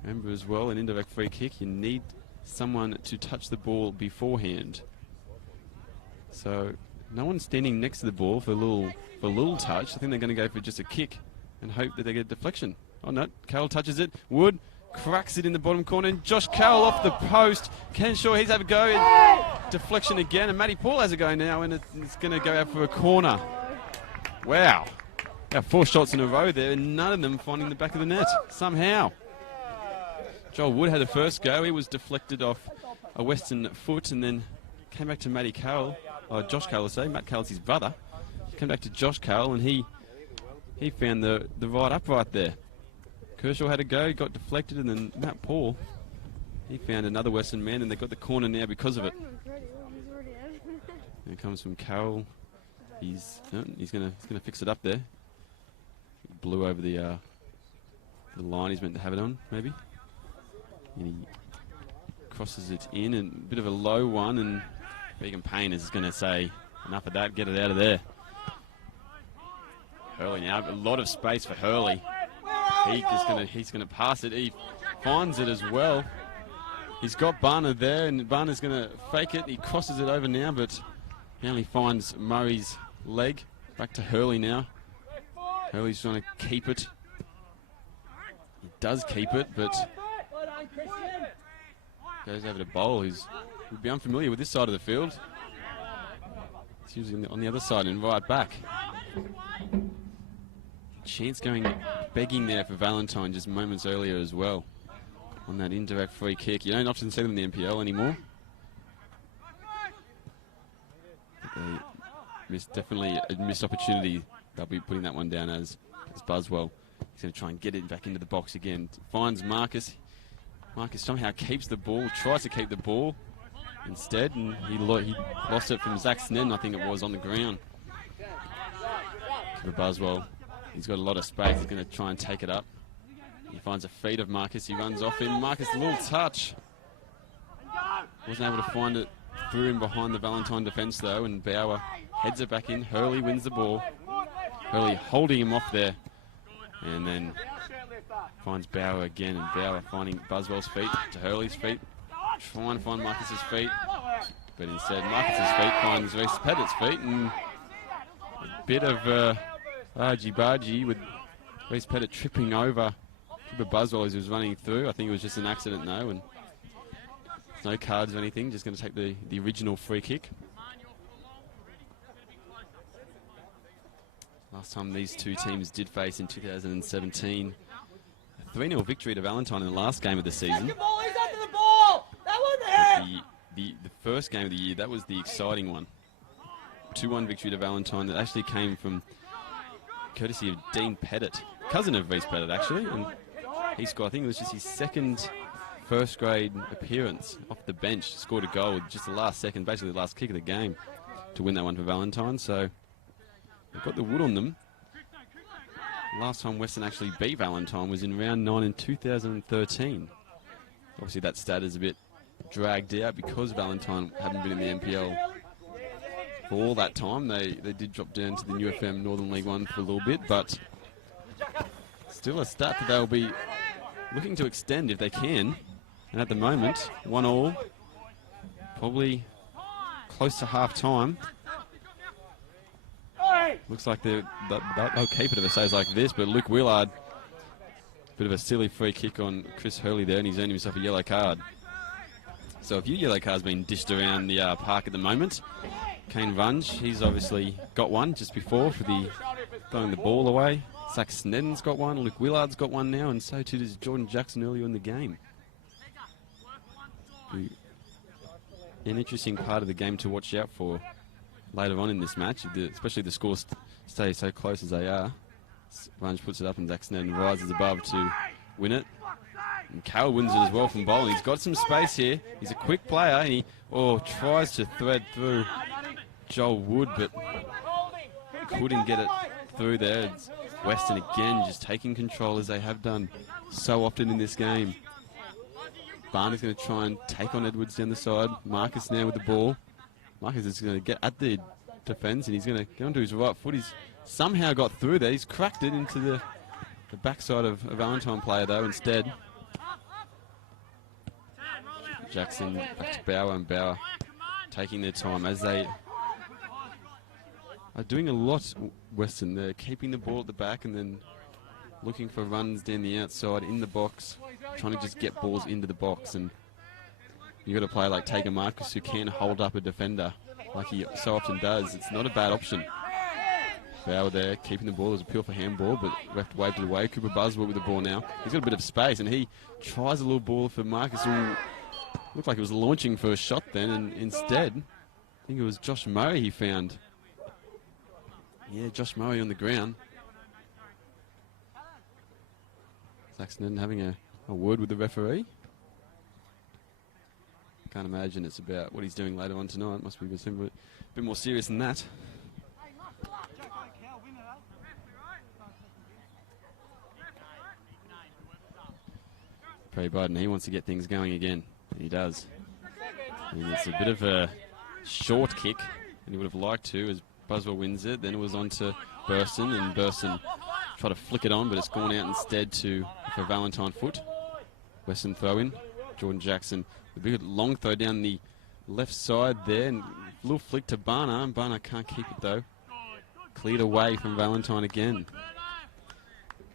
Remember as well, an indirect free kick, you need someone to touch the ball beforehand. So no one's standing next to the ball for a little touch. I think they're going to go for just a kick and hope that they get a deflection. Oh no, Carroll touches it. Wood cracks it in the bottom corner, and Josh Carroll off the post. Kenshaw, he's have a go. Deflection again, and Matty Paul has a go now, and it's going to go out for a corner. Wow. Now 4 shots in a row there, and none of them finding the back of the net somehow. Joel Wood had a first go. He was deflected off a Western foot and then came back to Matty Carroll, or Josh Carroll, Matt Carroll's his brother. Came back to Josh Carroll and he found the right upright there. Kershaw had a go, got deflected, and then Matt Paul, he found another Western man, and they got the corner now because of it. Here comes from Carroll. He's gonna fix it up there. Blew over the line he's meant to have it on, maybe. And he crosses it in, and a bit of a low one, and Regan Payne is going to say, enough of that, get it out of there. Hurley now, a lot of space for Hurley. He's going to pass it. He finds it as well. He's got Barner there, and Barner's going to fake it. He crosses it over now, but he only finds Murray's leg. Back to Hurley now. Hurley's trying to keep it. He does keep it, but goes over to Bowl, who would be unfamiliar with this side of the field. It's usually on the other side and right back. Chance begging there for Valentine just moments earlier as well on that indirect free kick. You don't often see them in the NPL anymore. Definitely a missed opportunity. They'll be putting that one down as Buswell. He's going to try and get it back into the box again. Finds Marcus. Marcus somehow keeps the ball, tries to keep the ball instead, and he lost it from Zach Snedden, I think it was, on the ground. For Buswell, he's got a lot of space. He's going to try and take it up. He finds a feed of Marcus. He runs off him. Marcus, a little touch. Wasn't able to find it through him behind the Valentine defence, though, and Bauer heads it back in. Hurley wins the ball. Hurley holding him off there, and then finds Bauer again, and Bauer finding Buswell's feet to Hurley's feet. Trying to find Marcus's feet, but instead Marcus's feet finds Reece Pettit's feet, and a bit of argy-bargy with Reece Pettit tripping over Buswell as he was running through. I think it was just an accident though, and no cards or anything, just going to take the original free kick. Last time these two teams did face in 2017. 3-0 victory to Valentine in the last game of the season. The first game of the year, that was the exciting one. 2-1 victory to Valentine that actually came from courtesy of Dean Pettit, cousin of Reece Pettit actually, and he scored, I think it was just his second first grade appearance off the bench, scored a goal with just the last second, basically the last kick of the game to win that one for Valentine. So they've got the wood on them. Last time Weston actually beat Valentine was in round 9 in 2013. Obviously that stat is a bit dragged out because Valentine hadn't been in the NPL for all that time. They did drop down to the UFM Northern League 1 for a little bit, but still a stat that they'll be looking to extend if they can. And at the moment, 1-1, probably close to half time. Looks like they'll keep it if it stays like this, but Luke Willard, bit of a silly free kick on Chris Hurley there, and he's earned himself a yellow card. So a few yellow cards being dished around the park at the moment. Kane Vunge, he's obviously got one just before for the throwing the ball away. Zach Snedden's got one, Luke Willard's got one now, and so too does Jordan Jackson earlier in the game. An interesting part of the game to watch out for later on in this match, especially the scores stay so close as they are. Vunge puts it up and Zach Snedden rises above to win it. And Carroll wins it as well from bowling. He's got some space here. He's a quick player and he tries to thread through Joel Wood, but couldn't get it through there. It's Weston again just taking control as they have done so often in this game. Barney's going to try and take on Edwards down the side. Marcus now with the ball. Marcus is going to get at the defence and he's going to go onto his right foot. He's somehow got through there. He's cracked it into the backside of a Valentine player though instead. Jackson back to Bauer, and Bauer taking their time as they are doing a lot, Weston. They're keeping the ball at the back and then looking for runs down the outside in the box, trying to just get balls into the box. And you've got a player like Taker Marcus who can hold up a defender like he so often does. It's not a bad option. Bauer there, keeping the ball. There's a appeal for handball, but ref waved it away. Cooper Buswell with the ball now. He's got a bit of space, and he tries a little ball for Marcus, who looked like he was launching for a shot then, and instead, I think it was Josh Murray he found. Yeah, Josh Murray on the ground. Saxon having a word with the referee. Can't imagine it's about what he's doing later on tonight. Must be a bit more serious than that. Trey Biden, he wants to get things going again. And he does. And it's a bit of a short kick, and he would have liked to as Buswell wins it. Then it was on to Burston, and Burston tried to flick it on, but it's gone out instead for Valentine foot. Weston throw in. Jordan Jackson, a big long throw down the left side there, and a little flick to Barner, and Barner can't keep it though. Cleared away from Valentine again.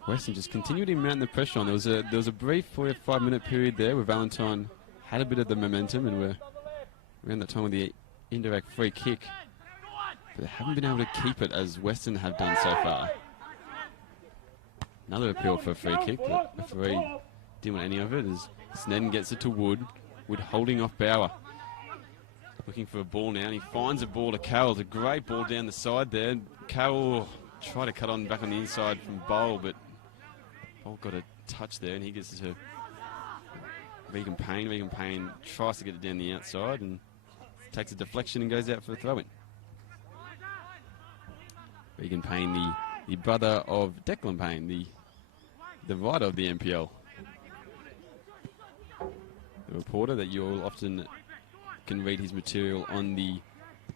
Weston just continued to mount the pressure on. There was a brief 4 or 5 minute period there where Valentine had a bit of the momentum, and we're around that time with the indirect free kick. But they haven't been able to keep it as Weston have done so far. Another appeal for a free kick, but the referee didn't want any of it as Snedden gets it to Wood. Wood holding off Bauer. Looking for a ball now, and he finds a ball to Carroll. It's a great ball down the side there. Carroll tried to cut on back on the inside from Bowl, but Bowl got a touch there, and he gets it to Regan Payne. Regan Payne tries to get it down the outside and takes a deflection and goes out for a throw-in. Regan Payne, the brother of Declan Payne, the writer of the NPL. The reporter that you'll often can read his material on the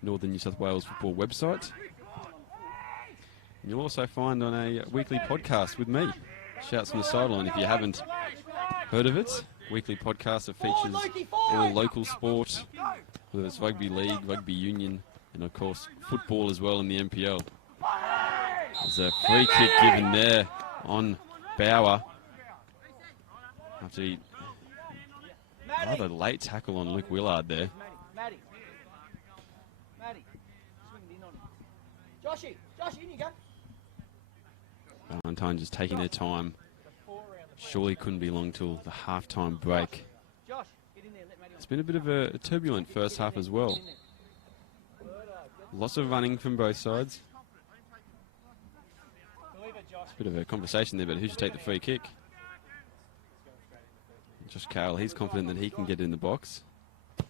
Northern New South Wales football website. And you'll also find on a weekly podcast with me, Shouts from the Sideline, if you haven't heard of it. Weekly podcast that features all local sport, whether it's rugby league, rugby union, and of course football as well in the NPL. There's a free kick given there on Bauer after he rather late tackle on Luke Willard there. Valentine just taking their time. Surely couldn't be long till the half-time break. It's been a bit of a turbulent first half as well. Lots of running from both sides. It's a bit of a conversation there about who should take the free kick. Josh Carroll, he's confident that he can get it in the box. He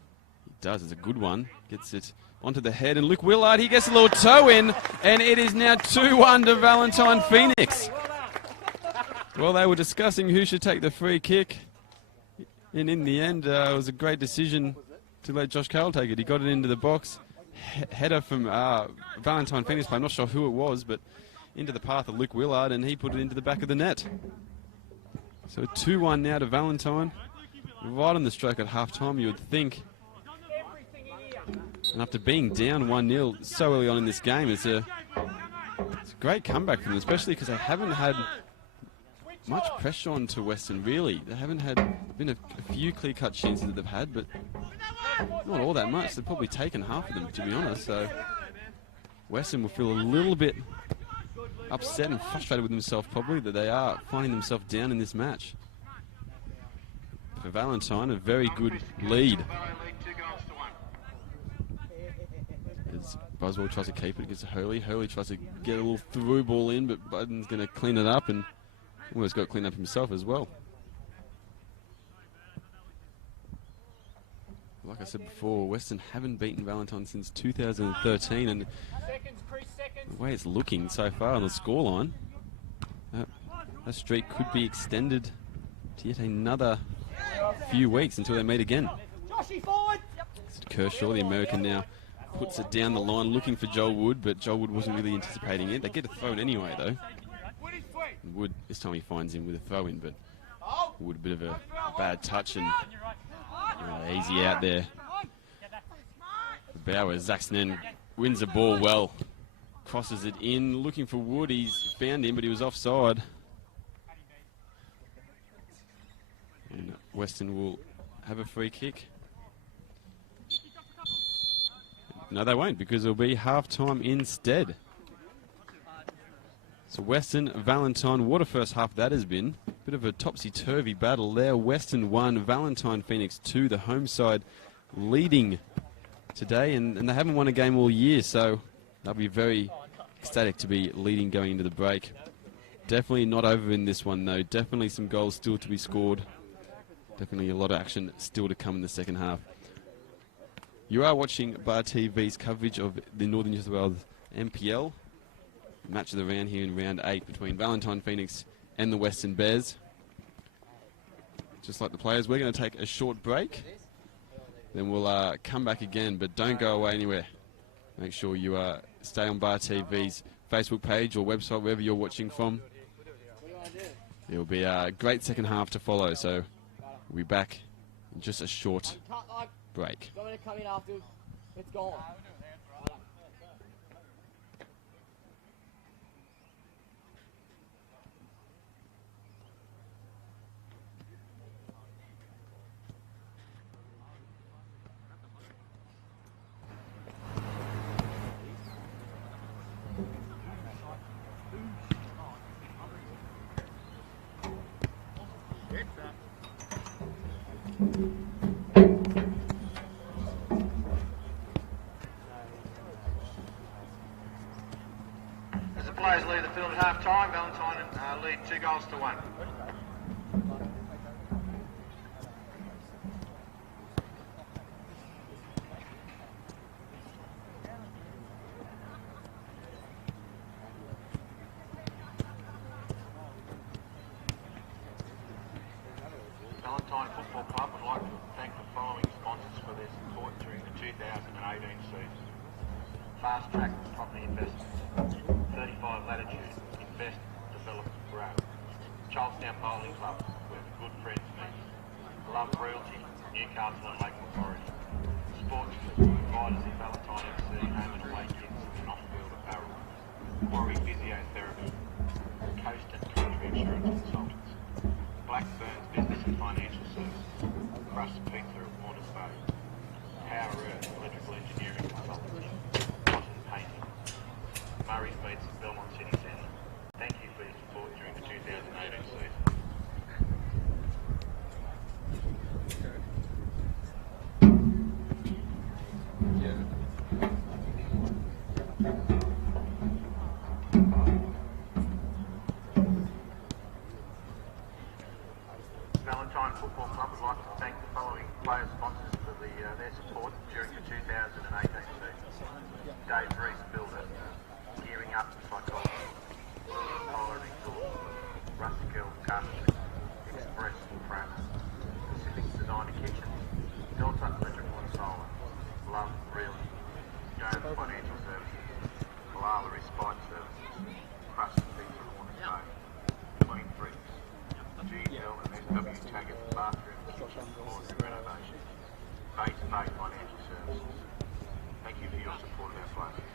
does, it's a good one. Gets it onto the head, and Luke Willard, he gets a little toe in, and it is now 2-1 to Valentine Phoenix. Well, they were discussing who should take the free kick, and in the end, it was a great decision to let Josh Carroll take it. He got it into the box. Header from Valentine Phoenix player, I'm not sure who it was, but into the path of Luke Willard, and he put it into the back of the net. So 2-1 now to Valentine. Right on the stroke at half-time, you would think. And after being down 1-0 so early on in this game, it's a It's a great comeback from them, especially because they haven't had much pressure on to Weston, really. They haven't had, been a few clear-cut chances that they've had, but not all that much. They've probably taken half of them, to be honest. So Weston will feel a little bit upset and frustrated with themselves, probably, that they are finding themselves down in this match. For Valentine, a very good lead. As Buswell tries to keep it, gets to Hurley. Hurley tries to get a little through ball in, but Budden's going to clean it up and almost got to clean up himself as well. Like I said before, Weston haven't beaten Valentine since 2013, and the way it's looking so far on the scoreline, that streak could be extended to yet another few weeks until they meet again. Kershaw, the American, now puts it down the line looking for Joel Wood, but Joel Wood wasn't really anticipating it. They get a throw in anyway, though. Wood, this time he finds him with a throw in, but Wood, a bit of a bad touch and easy out there. Bauer, Zaxton wins the ball well. Crosses it in, looking for Wood. He's found him, but he was offside. And Weston will have a free kick. No, they won't, because it'll be half-time instead. So Weston, Valentine, what a first half that has been. Bit of a topsy-turvy battle there. Weston 1, Valentine Phoenix 2. The home side leading today, and they haven't won a game all year, so they'll be very ecstatic to be leading going into the break. Definitely not over in this one, though. Definitely some goals still to be scored. Definitely a lot of action still to come in the second half. You are watching Bar TV's coverage of the Northern New South Wales NPL. Match of the round here in round 8 between Valentine Phoenix and the Western Bears. Just like the players, we're going to take a short break. Then we'll come back again, but don't go away anywhere. Make sure you stay on Bar TV's Facebook page or website, wherever you're watching from. There will be a great second half to follow, so we'll be back in just a short break. It's gone. As the players leave the field at half-time, Valentine lead 2-1. Valentine Football Club would like to thank the following sponsors for their support during the 2018 season. Fast Track Property Investments, 35 Latitude, Invest, Develop, Grow. Charlestown Bowling Club, where good friends meet. Love Realty, Newcastle and Lake Macquarie. Sports providers in Valentine FC, home and away kits and off-field apparel. Quarry Physiotherapy, Coast and Country Insurance Consultants. Blackburn's Business and Financial Services. Crust Pizza at Warners Bay. Power Earth Electrical Engineering Consultancy. Cotton Painting. Murray's Beats at Belmont City Centre. Thank you for your support during the 2018 season. Valentine Football Club would like to thank the following player sponsors for their support during the 2018 season. Dave Reese Builder, Gearing Up Psychology, Tyler Exhaust, Rustical Carpentry, Express Frames, Pacific Designer Kitchen, Delta Electrical and Solar, Love Realty, Jones Financial Services, Malala Respite Services, Crust Pizza Warners Bay, Clean Freaks, GL and SW Taggart Bathroom Kitchen Laundry Renovation, Base Pay Financial Services. Thank you for your support of our players.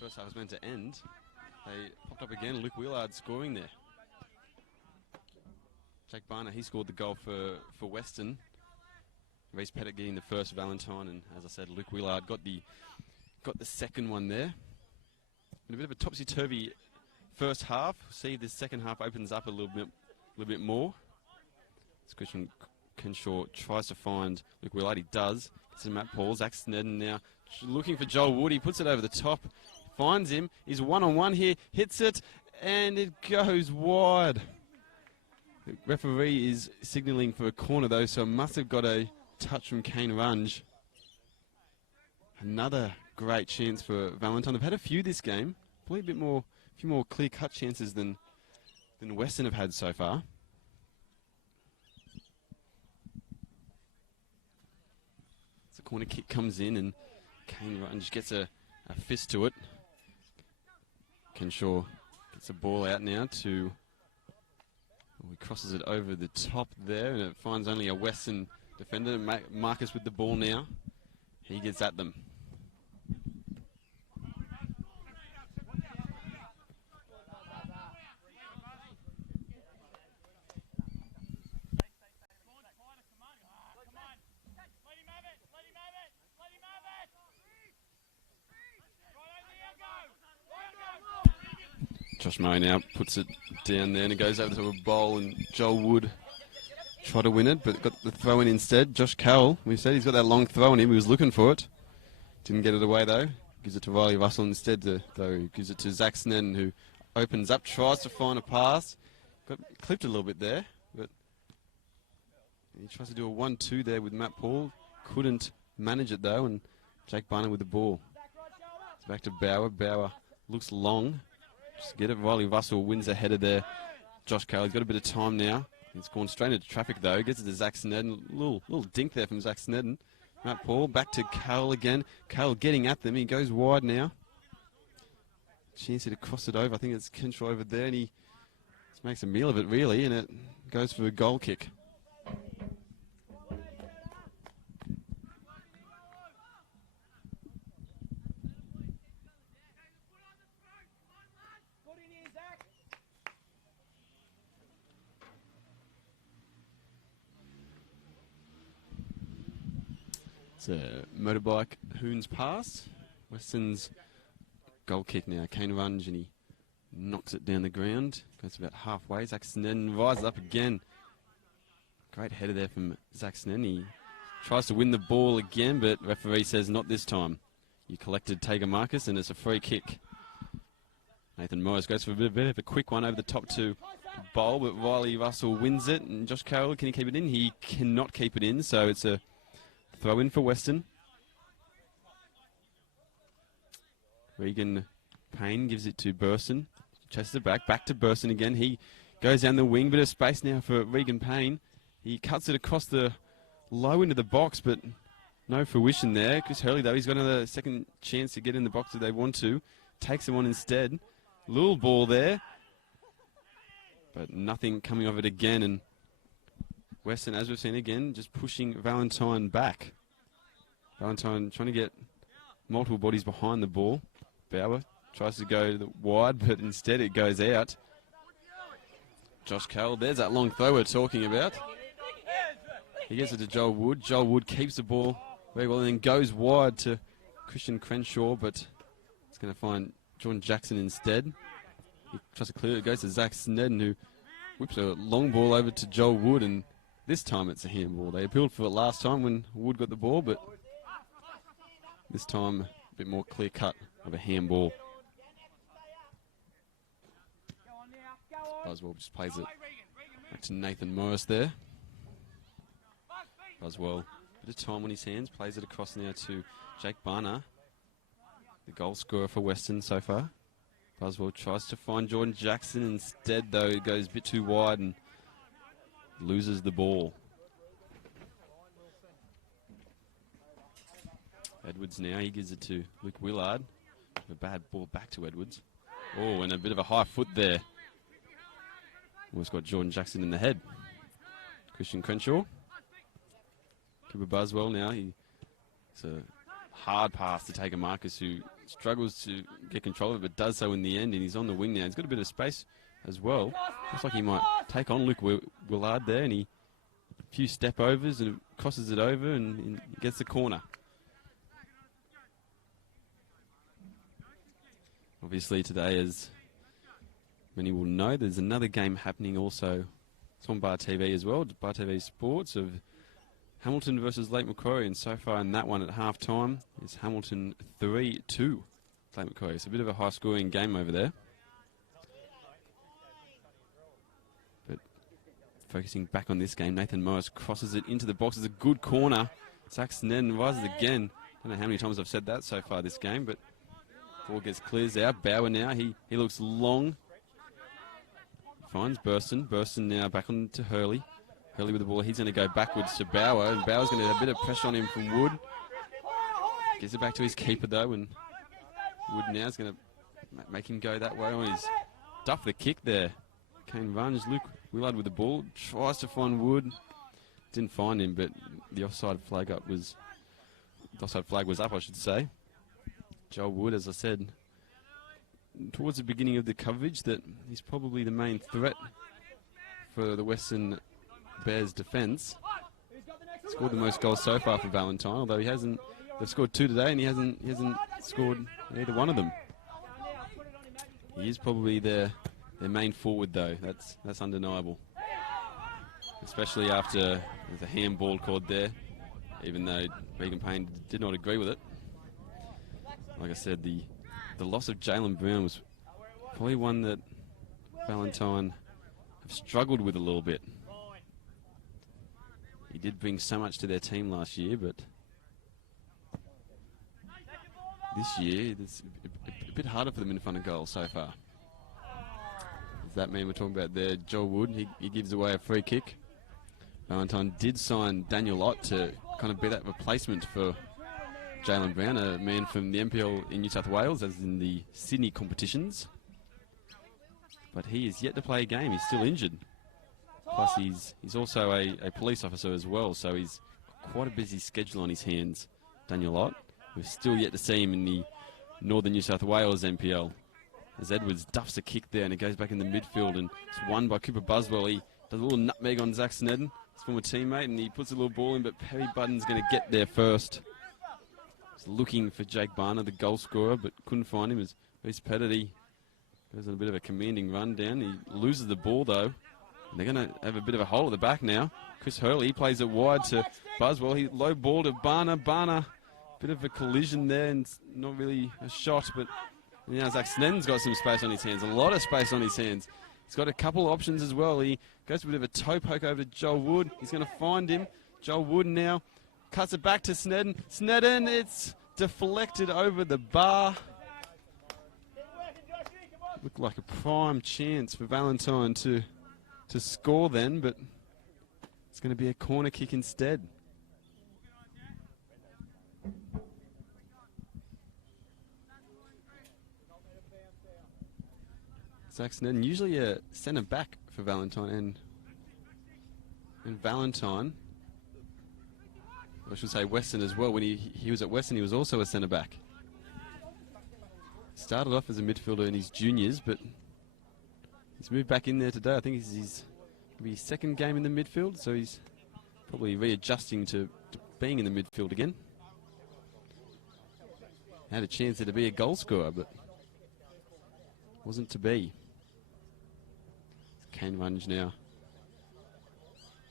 first half was meant to end. They popped up again. Luke Willard scoring there. Jake Barner, he scored the goal for Weston. Reece Pettit getting the first Valentine, and as I said, Luke Willard got the second one there. And a bit of a topsy-turvy first half. See if this second half opens up a little bit more. As Christian Crenshaw tries to find Luke Willard, he does. Gets to Matt Paul. Zach Snedden now looking for Joel Wood. He puts it over the top, finds him. He's one-on-one here, hits it, and it goes wide. The referee is signalling for a corner though, so must have got a touch from Kane Runge. Another great chance for Valentine. They've had a few this game. Probably a few more clear-cut chances than Weston have had so far. The corner kick comes in and Kane Runge gets a fist to it. Kenshaw gets the ball out now to... He crosses it over the top there and it finds only a Weston defender. Marcus with the ball now. He gets at them. Josh Murray now puts it down there and it goes over to a bowl and Joel Wood tried to win it but got the throw in instead. Josh Carroll, we said he's got that long throw in him, he was looking for it. Didn't get it away though. Gives it to Riley Russell instead though. Gives it to Zach Snedden who opens up, tries to find a pass. Got clipped a little bit there, but he tries to do a 1-2 there with Matt Paul. Couldn't manage it though, and Jake Barner with the ball. It's back to Bauer. Bauer looks long. Just get it. Riley Russell wins the header there. Josh Carroll, he's got a bit of time now. He's gone straight into traffic though. Gets it to Zach Snedden. Little dink there from Zach Snedden. Matt Paul back to Carroll again. Carroll getting at them. He goes wide now. Chance to cross it over. I think it's Kenshaw over there, and he just makes a meal of it really, and it goes for a goal kick. It's a motorbike Hoons pass. Weston's goal kick now. Kane Runge and he knocks it down the ground. Goes about halfway. Zach Snedden rises up again. Great header there from Zach Snedden. He tries to win the ball again, but referee says not this time. You collected Tager Marcus and it's a free kick. Nathan Morris goes for a bit of a quick one over the top to Bowl, but Riley Russell wins it. And Josh Carroll, can he keep it in? He cannot keep it in, so it's a throw in for Weston. Regan Payne gives it to Burson. Chases it back to Burson again. He goes down the wing, bit of space now for Regan Payne. He cuts it across the low into the box, but no fruition there. Chris Hurley, though, he's got another second chance to get in the box if they want to. Takes him on instead. Little ball there, but nothing coming of it again. And Weston, as we've seen again, just pushing Valentine back. Valentine trying to get multiple bodies behind the ball. Bauer tries to go to the wide, but instead it goes out. Josh Carroll, there's that long throw we're talking about. He gets it to Joel Wood. Joel Wood keeps the ball very well and then goes wide to Christian Crenshaw, but it's going to find John Jackson instead. He tries to clear it. It goes to Zach Snedden, who whips a long ball over to Joel Wood, and this time it's a handball. They appealed for it last time when Wood got the ball, but this time a bit more clear cut of a handball. Buswell just plays it back to Nathan Morris there. Buswell, bit of time on his hands, plays it across now to Jake Barner, the goal scorer for Weston so far. Buswell tries to find Jordan Jackson. Instead, though, it goes a bit too wide and loses the ball. Edwards now, he gives it to Luke Willard. A bad ball back to Edwards. Oh, and a bit of a high foot there. Almost got Jordan Jackson in the head. Christian Crenshaw. Cooper Buswell now. He's a hard pass to take a Marcus, who struggles to get control of it, but does so in the end, and he's on the wing now. He's got a bit of space as well. Looks like he might take on Luke Willard there, and a few step overs and crosses it over and gets the corner. Obviously today, as many will know, there's another game happening also. It's on Bar TV as well, Bar TV Sports, of Hamilton versus Lake Macquarie, and so far in that one at half-time is Hamilton 3-2 Lake Macquarie. It's a bit of a high-scoring game over there. But focusing back on this game, Nathan Morris crosses it into the box. It's a good corner. Zach Snedden rises again. I don't know how many times I've said that so far this game, but ball gets clears out. Bauer now, he looks long. Finds Burston. Burston now back on to Hurley. Hurley with the ball. He's going to go backwards to Bauer, and Bauer's going to have a bit of pressure on him from Wood. Gives it back to his keeper though, and Wood now is going to make him go that way on his duff the kick there. Kane runs. Luke Willard with the ball. Tries to find Wood. Didn't find him, but the offside flag was up, I should say. Joel Wood, as I said, towards the beginning of the coverage, that he's probably the main threat for the Western Bears defence. Scored the most goals so far for Valentine, although he hasn't. They've scored 2 today, and he hasn't scored either one of them. He is probably their main forward, though. That's undeniable. Especially after there's a handball called there, even though Regan Payne did not agree with it. Like I said, the loss of Jalen Brown was probably one that Valentine have struggled with a little bit. He did bring so much to their team last year, but this year it's a bit harder for them in front of goal so far. Does that mean we're talking about there? Joel Wood, he gives away a free kick. Valentine did sign Daniel Ott to kind of be that replacement for Jalen Brown, a man from the NPL in New South Wales, as in the Sydney competitions. But he is yet to play a game. He's still injured. Plus, he's also a police officer as well, so he's quite a busy schedule on his hands, Daniel Ott. We're still yet to see him in the Northern New South Wales NPL. As Edwards duffs a kick there, and it goes back in the midfield, and it's won by Cooper Buswell. He does a little nutmeg on Zach Snedden, his former teammate, and he puts a little ball in, but Perry Button's going to get there first. He's looking for Jake Barner, the goal scorer, but couldn't find him as Reece Pettit goes on a bit of a commanding run down. He loses the ball, though. And they're going to have a bit of a hole at the back now. Chris Hurley plays it wide to Buswell. He low ball to Barner. Barner, bit of a collision there, and not really a shot, but now Zach Snedden's got some space on his hands, a lot of space on his hands. He's got a couple of options as well. He goes for a bit of a toe poke over to Joel Wood. He's going to find him. Joel Wood now cuts it back to Snedden. Snedden, it's deflected over the bar. Looked like a prime chance for Valentine to score then, but it's going to be a corner kick instead. Zach Snedden, usually a centre back for Valentine, and Valentine, I should say Weston as well. When he was at Weston, he was also a centre back. Started off as a midfielder in his juniors, but he's moved back in there today. I think it's his second game in the midfield, so he's probably readjusting to being in the midfield again. Had a chance there to be a goal scorer, but wasn't to be. Kane Runge now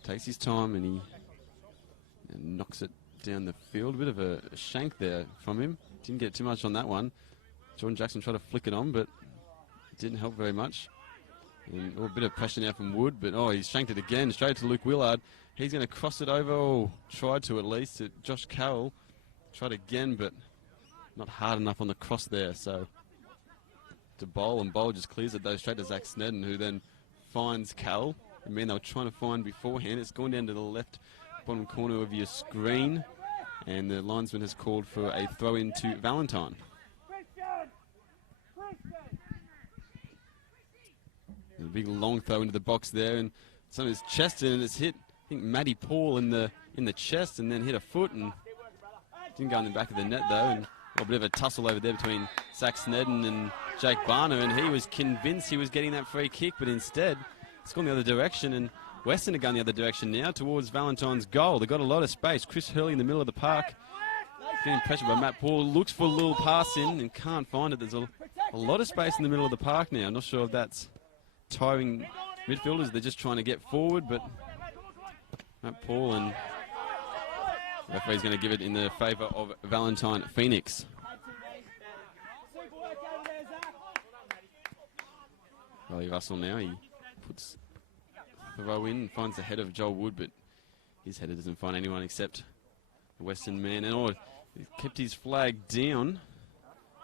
takes his time and knocks it down the field. A bit of a shank there from him. Didn't get too much on that one. Jordan Jackson tried to flick it on, but it didn't help very much. And, a bit of pressure now from Wood, but he's shanked it again, straight to Luke Willard. He's going to cross it over, tried to at least, to Josh Carroll. Tried again, but not hard enough on the cross there, so to Bowl, and Bowl just clears it though straight to Zach Snedden, who then finds Carroll, the man they were trying to find beforehand. It's gone down to the left bottom corner of your screen, and the linesman has called for a throw-in to Valentine. And a big long throw into the box there, and it's on his chest, and it's hit, I think, Matty Paul in the chest, and then hit a foot, and Didn't go in the back of the net, though. And a bit of a tussle over there between Zach Snedden and Jake Barner. And he was convinced he was getting that free kick, but instead it's gone the other direction. And Weston are going the other direction now towards Valentine's goal. They've got a lot of space. Chris Hurley in the middle of the park. Getting pressure by Matt Paul. Looks for a little pass in and can't find it. There's a lot of space in the middle of the park now. I'm not sure if that's tiring midfielders. They're just trying to get forward, but Matt Paul and the referee's going to give it in the favour of Valentine Phoenix. Riley Russell now, he puts the row in and finds the head of Joel Wood, but his header doesn't find anyone except the Western man. And he kept his flag down,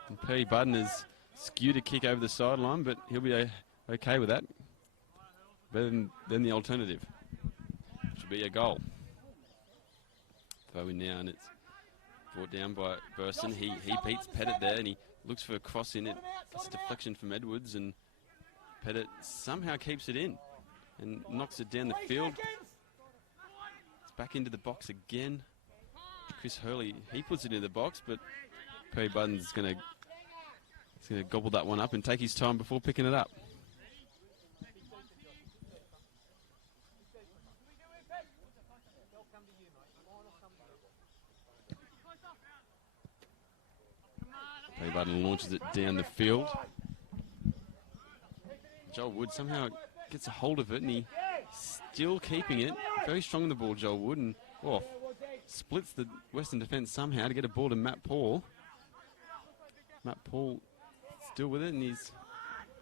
and Perry Budden has skewed a kick over the sideline, but he'll be okay with that. Better than the alternative, which would be a goal. Throw in now, and it's brought down by Burson. He beats Pettit there, and he looks for a cross in it. It's a deflection from Edwards, and Pettit somehow keeps it in and knocks it down the field. It's back into the box again. Chris Hurley, he puts it in the box, but Perry Budden's going to gobble that one up and take his time before picking it up. Perry Budden launches it down the field. Joel Wood somehow gets a hold of it, and he's still keeping it. Very strong on the ball, Joel Wood, and splits the Western defence somehow to get a ball to Matt Paul. Matt Paul still with it, and he's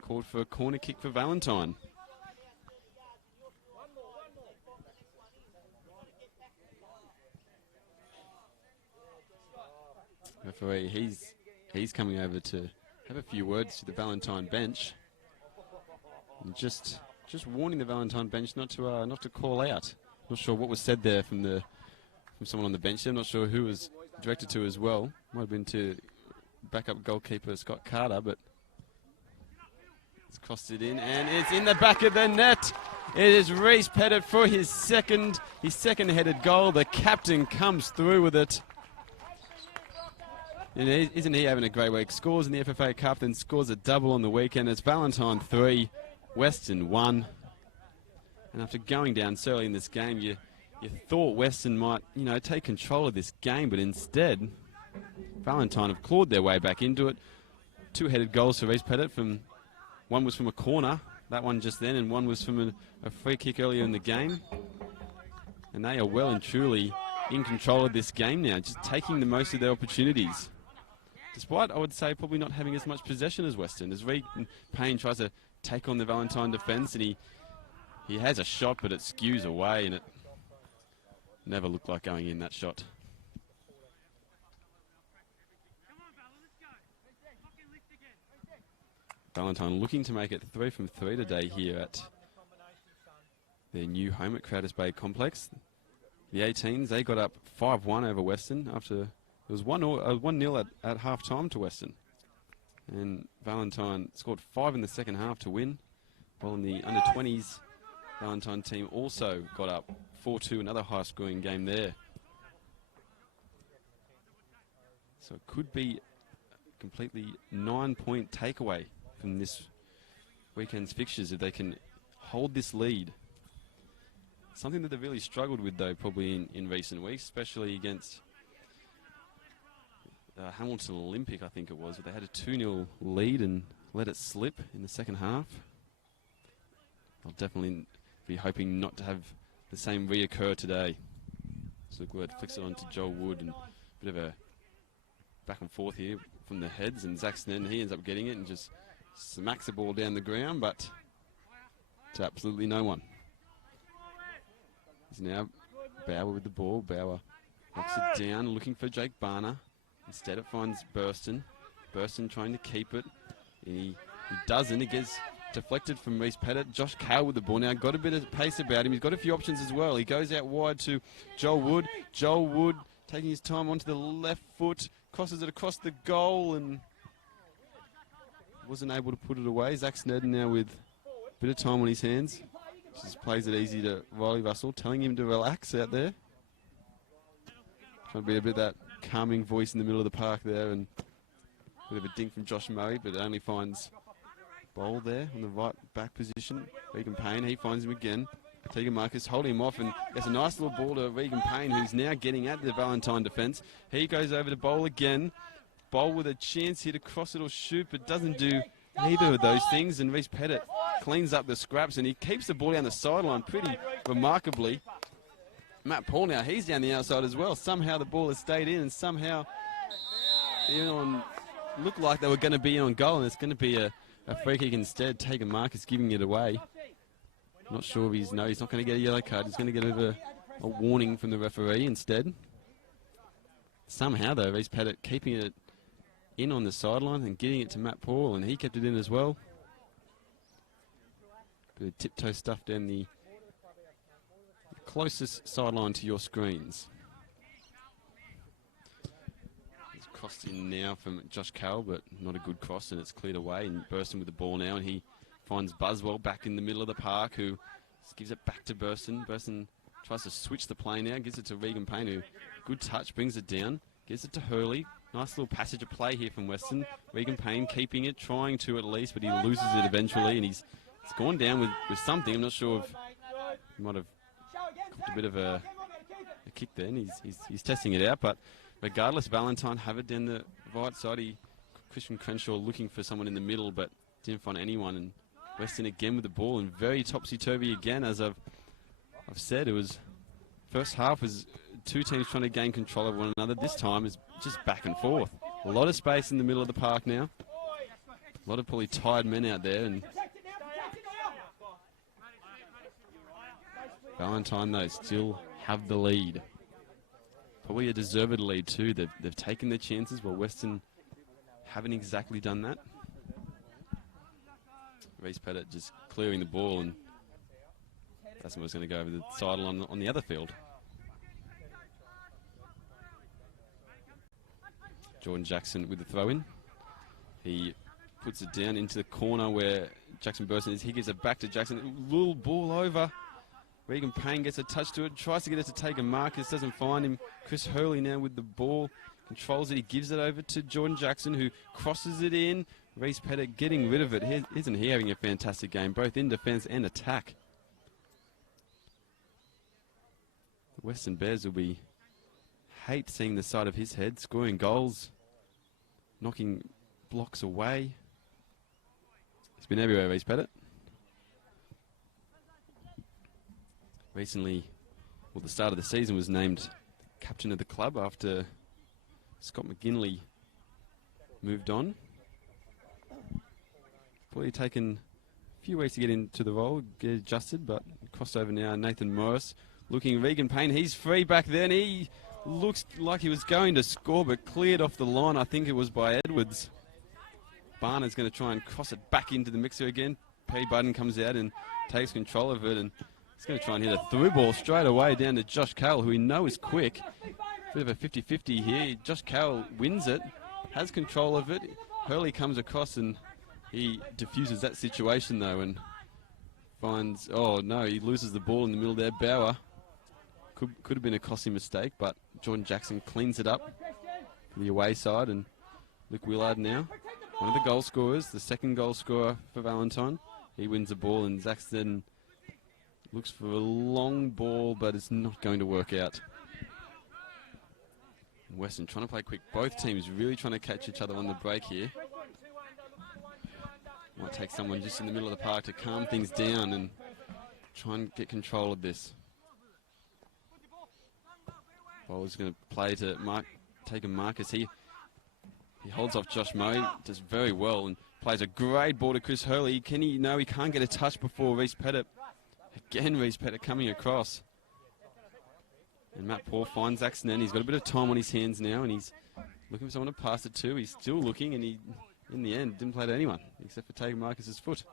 called for a corner kick for Valentine. Referee, he's coming over to have a few words to the Valentine bench. And just warning the Valentine bench not to call out. Not sure what was said there from someone on the bench there. I'm not sure who was directed to as well. Might have been to backup goalkeeper Scott Carter, but it's crossed it in, and it's in the back of the net. It is Reece Pettit for his second headed goal. The captain comes through with it. And isn't he having a great week? Scores in the FFA Cup, then scores a double on the weekend. It's Valentine 3, Weston 1. And after going down so early in this game, you thought Weston might, take control of this game, but instead, Valentine have clawed their way back into it. Two-headed goals for Reece Pettit. One was from a corner, that one just then, and one was from a free kick earlier in the game. And they are well and truly in control of this game now, just taking the most of their opportunities. Despite, I would say, probably not having as much possession as Western. As Reed Payne tries to take on the Valentine defence, and he has a shot, but it skews away, and it never looked like going in, that shot. Valentine looking to make it 3 from 3 today here at their new home at Crowders Bay Complex. The 18s, they got up 5-1 over Western after it was 1-0 at half-time to Western. And Valentine scored 5 in the second half to win, while in the under-20s, Valentine team also got up 4-2, another high-scoring game there. So it could be a completely 9-point takeaway from this weekend's fixtures if they can hold this lead. Something that they've really struggled with, though, probably in recent weeks, especially against Hamilton Olympic, I think it was. They had a 2-0 lead and let it slip in the second half. I'll definitely be hoping not to have the same reoccur today. So Glad flicks it on to Joel Wood, and a bit of a back and forth here from the heads, and Zach Snedden, he ends up getting it and just smacks the ball down the ground, but to absolutely no one. He's now Bauer with the ball. Bauer knocks it down, looking for Jake Barner. Instead it finds Burston. Burston trying to keep it. He doesn't. It gets deflected from Reece Pettit. Josh Cale with the ball now. Got a bit of pace about him. He's got a few options as well. He goes out wide to Joel Wood. Joel Wood taking his time onto the left foot. Crosses it across the goal and wasn't able to put it away. Zach Snedden now with a bit of time on his hands. Just plays it easy to Riley Russell, telling him to relax out there. Trying to be a bit that calming voice in the middle of the park there, and a bit of a dink from Josh Murray, but only finds Bowl there on the right back position. Regan Payne, he finds him again. Tegan Marcus holding him off, and gets a nice little ball to Regan Payne, who's now getting at the Valentine defence. He goes over to Bowl again. Bowl with a chance here to cross it or shoot, but doesn't do neither of those things, and Reese Pettit cleans up the scraps, and he keeps the ball down the sideline pretty remarkably. Matt Paul now, he's down the outside as well. Somehow the ball has stayed in, and somehow looked like they were going to be in on goal, and it's going to be a free kick instead. Tegan Marcus giving it away. Not sure if he's not going to get a yellow card. He's going to get a warning from the referee instead. Somehow though, Reese Pettit keeping it in on the sideline and getting it to Matt Paul, and he kept it in as well. Bit of tiptoe stuff down the closest sideline to your screens. It's crossed in now from Josh Carroll, but not a good cross, and it's cleared away, and Burston with the ball now, and he finds Buswell back in the middle of the park, who gives it back to Burston. Burston tries to switch the play now, gives it to Regan Payne, who good touch, brings it down, gives it to Hurley. Nice little passage of play here from Weston. Regan Payne keeping it, trying to at least, but he loses it eventually, and he's gone down with something. I'm not sure if he might have copped a bit of a kick there, and he's testing it out. But regardless, Valentine have it down the right side. Christian Crenshaw looking for someone in the middle, but didn't find anyone. And Weston again with the ball, and very topsy-turvy again, as I've said. It was first half was two teams trying to gain control of one another. This time is just back and forth. A lot of space in the middle of the park now. A lot of probably tired men out there, and Valentine though still have the lead. Probably a deserved lead too. They've taken their chances, while Weston haven't exactly done that. Reese Pettit just clearing the ball, and that's what's going to go over the sideline on the other field. Jordan Jackson with the throw-in. He puts it down into the corner where Jackson Burston is. He gives it back to Jackson. Little ball over. Regan Payne gets a touch to it. Tries to get it to Tegan Marcus. Doesn't find him. Chris Hurley now with the ball. Controls it. He gives it over to Jordan Jackson, who crosses it in. Reese Pettit getting rid of it. Isn't he having a fantastic game, both in defence and attack? The Western Bears will be hate seeing the side of his head, scoring goals, knocking blocks away. He's been everywhere, Reese Pettit. Recently, well, the start of the season was named captain of the club after Scott McGinley moved on. Probably taken a few weeks to get into the role, get adjusted, but crossed over now. Nathan Morris looking. Regan Payne, he's free back then. He looks like he was going to score, but cleared off the line. I think it was by Edwards. Barnard's going to try and cross it back into the mixer again. P. Budden comes out and takes control of it, and he's going to try and hit a through ball straight away down to Josh Carroll, who we know is quick. Bit of a 50-50 here. Josh Carroll wins it, has control of it. Hurley comes across, and he diffuses that situation though, and finds, oh no, he loses the ball in the middle there. Bauer could have been a costly mistake, but Jordan Jackson cleans it up for the away side, and Luke Willard now, one of the goal scorers, the second goal scorer for Valentine. He wins the ball, and Zaxton looks for a long ball, but it's not going to work out. Weston trying to play quick. Both teams really trying to catch each other on the break here. Might take someone just in the middle of the park to calm things down and try and get control of this. Bowler's going to play to Tegan Marcus. He holds off Josh Murray, does very well, and plays a great ball to Chris Hurley. Can he? No, he can't get a touch before Reese Pettit. Again, Reese Pettit coming across. And Matt Paul finds Axton. He's got a bit of time on his hands now, and he's looking for someone to pass it to. He's still looking, and he, in the end, didn't play to anyone except for Tegan Marcus's foot.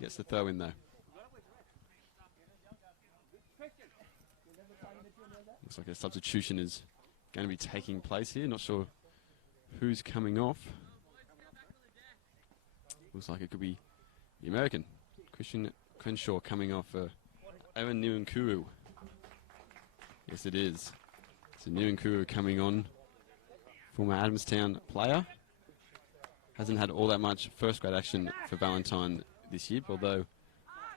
Gets the throw in though. Looks like a substitution is going to be taking place here. Not sure who's coming off. Looks like it could be the American, Christian Crenshaw, coming off Aaron Niwankuru. Yes, it is. So Niwankuru coming on former Adamstown player. Hasn't had all that much first grade action for Valentine this year, although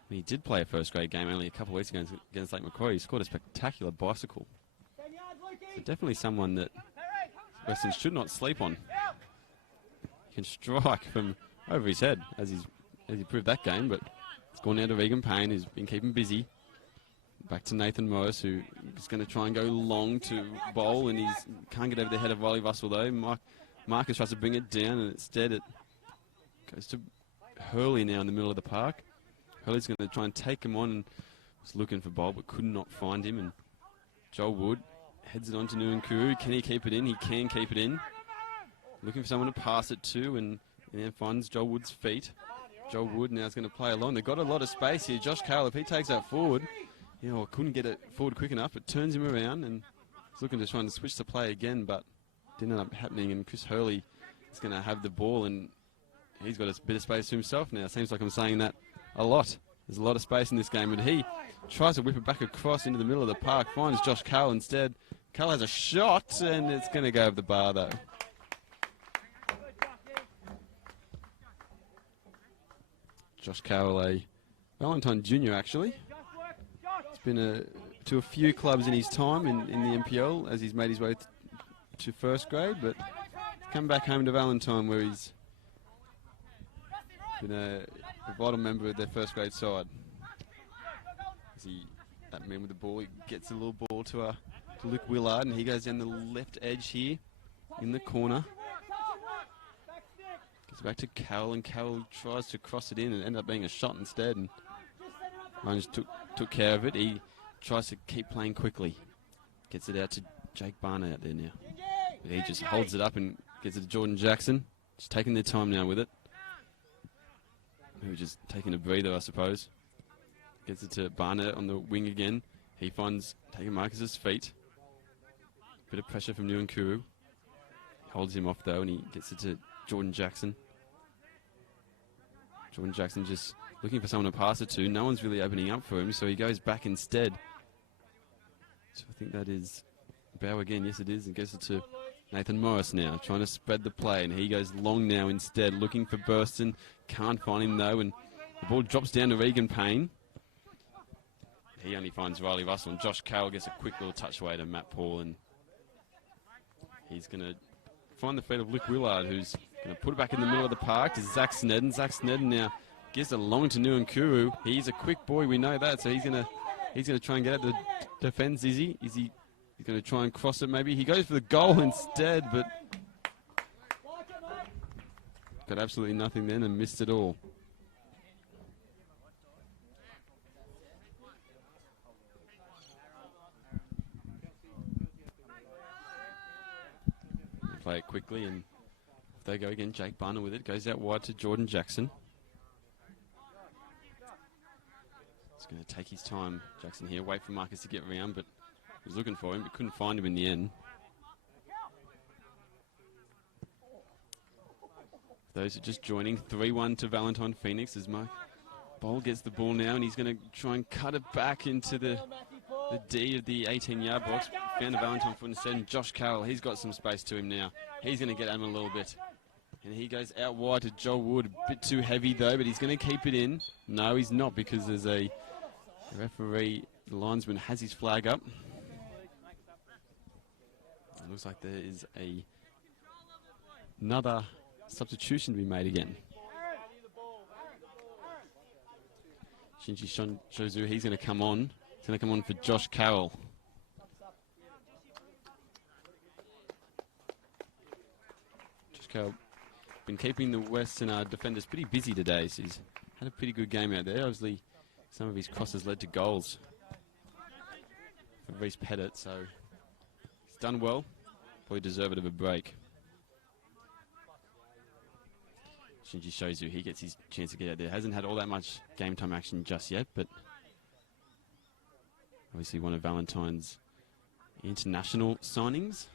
when he did play a first grade game only a couple of weeks ago against Lake Macquarie, he scored a spectacular bicycle. So definitely someone that Weston should not sleep on. He can strike from over his head, as he proved that game, but it's gone down to Regan Payne, who's been keeping busy. Back to Nathan Morris, who is going to try and go long to bowl, and he can't get over the head of Riley Russell, though. Marcus tries to bring it down, and instead it goes to Hurley now in the middle of the park. Hurley's going to try and take him on, and was looking for bowl, but could not find him. And Joel Wood heads it on to Nuankuru. Can he keep it in? He can keep it in. Looking for someone to pass it to, and then finds Joel Wood's feet. Joel Wood now is going to play along. They've got a lot of space here. Josh Carroll, if he takes that forward, couldn't get it forward quick enough. It turns him around, and he's looking to try and switch the play again, but didn't end up happening. And Chris Hurley is going to have the ball, and he's got a bit of space to himself now. Seems like I'm saying that a lot. There's a lot of space in this game, but he tries to whip it back across into the middle of the park, finds Josh Carroll instead. Carroll has a shot, and it's going to go over the bar, though. Josh Carroll, a Valentine junior, actually. He's been to a few clubs in his time in the NPL as he's made his way to first grade, but come back home to Valentine where he's been a vital member of their first grade side. That man with the ball, he gets a little ball to Luke Willard, and he goes down the left edge here in the corner. Gets back to Carroll, and Carroll tries to cross it in and ended up being a shot instead. And Rangers took care of it. He tries to keep playing quickly. Gets it out to Jake Barner out there now. But he just holds it up and gets it to Jordan Jackson. Just taking their time now with it. Maybe just taking a breather, I suppose. Gets it to Barner on the wing again. He finds taking Marcus's feet. Bit of pressure from Nuankuru. Holds him off though, and he gets it to Jordan Jackson. Jordan Jackson just looking for someone to pass it to. No one's really opening up for him, so he goes back instead. So I think that is Bow again. Yes, it is. And gets it to Nathan Morris now, trying to spread the play, and he goes long now instead, looking for Burston. Can't find him though, and the ball drops down to Regan Payne. He only finds Riley Russell, and Josh Carroll gets a quick little touch away to Matt Paul, and he's going to find the feet of Luke Willard, who's going to put it back in the middle of the park to Zach Snedden. Zach Snedden now gives it along to Nuankuru. He's a quick boy, we know that, so he's going to try and get at the defence. Is he? He's going to try and cross it maybe. He goes for the goal instead, but got absolutely nothing then and missed it all. Play it quickly, and if they go again, Jake Barner with it, goes out wide to Jordan Jackson. He's going to take his time, Jackson here, wait for Marcus to get around, but he was looking for him, but couldn't find him in the end. For those who are just joining, 3-1 to Valentine Phoenix as Mark Bowl gets the ball now, and he's going to try and cut it back into the D of the 18-yard box. Found a Valentine foot instead, and Josh Carroll, he's got some space to him now. He's going to get at him a little bit. And he goes out wide to Joel Wood. A bit too heavy though, but he's going to keep it in. No, he's not, because there's a referee, the linesman has his flag up. It looks like there is another substitution to be made again. Shinji Shozu, he's going to come on. He's going to come on for Josh Carroll. Josh Carroll been keeping the Western defenders pretty busy today. So he's had a pretty good game out there. Obviously, some of his crosses led to goals for Reece Pettit, so he's done well. Probably deserved of a break. Shinji Shozu, he gets his chance to get out there. Hasn't had all that much game time action just yet, but obviously one of Valentine's international signings.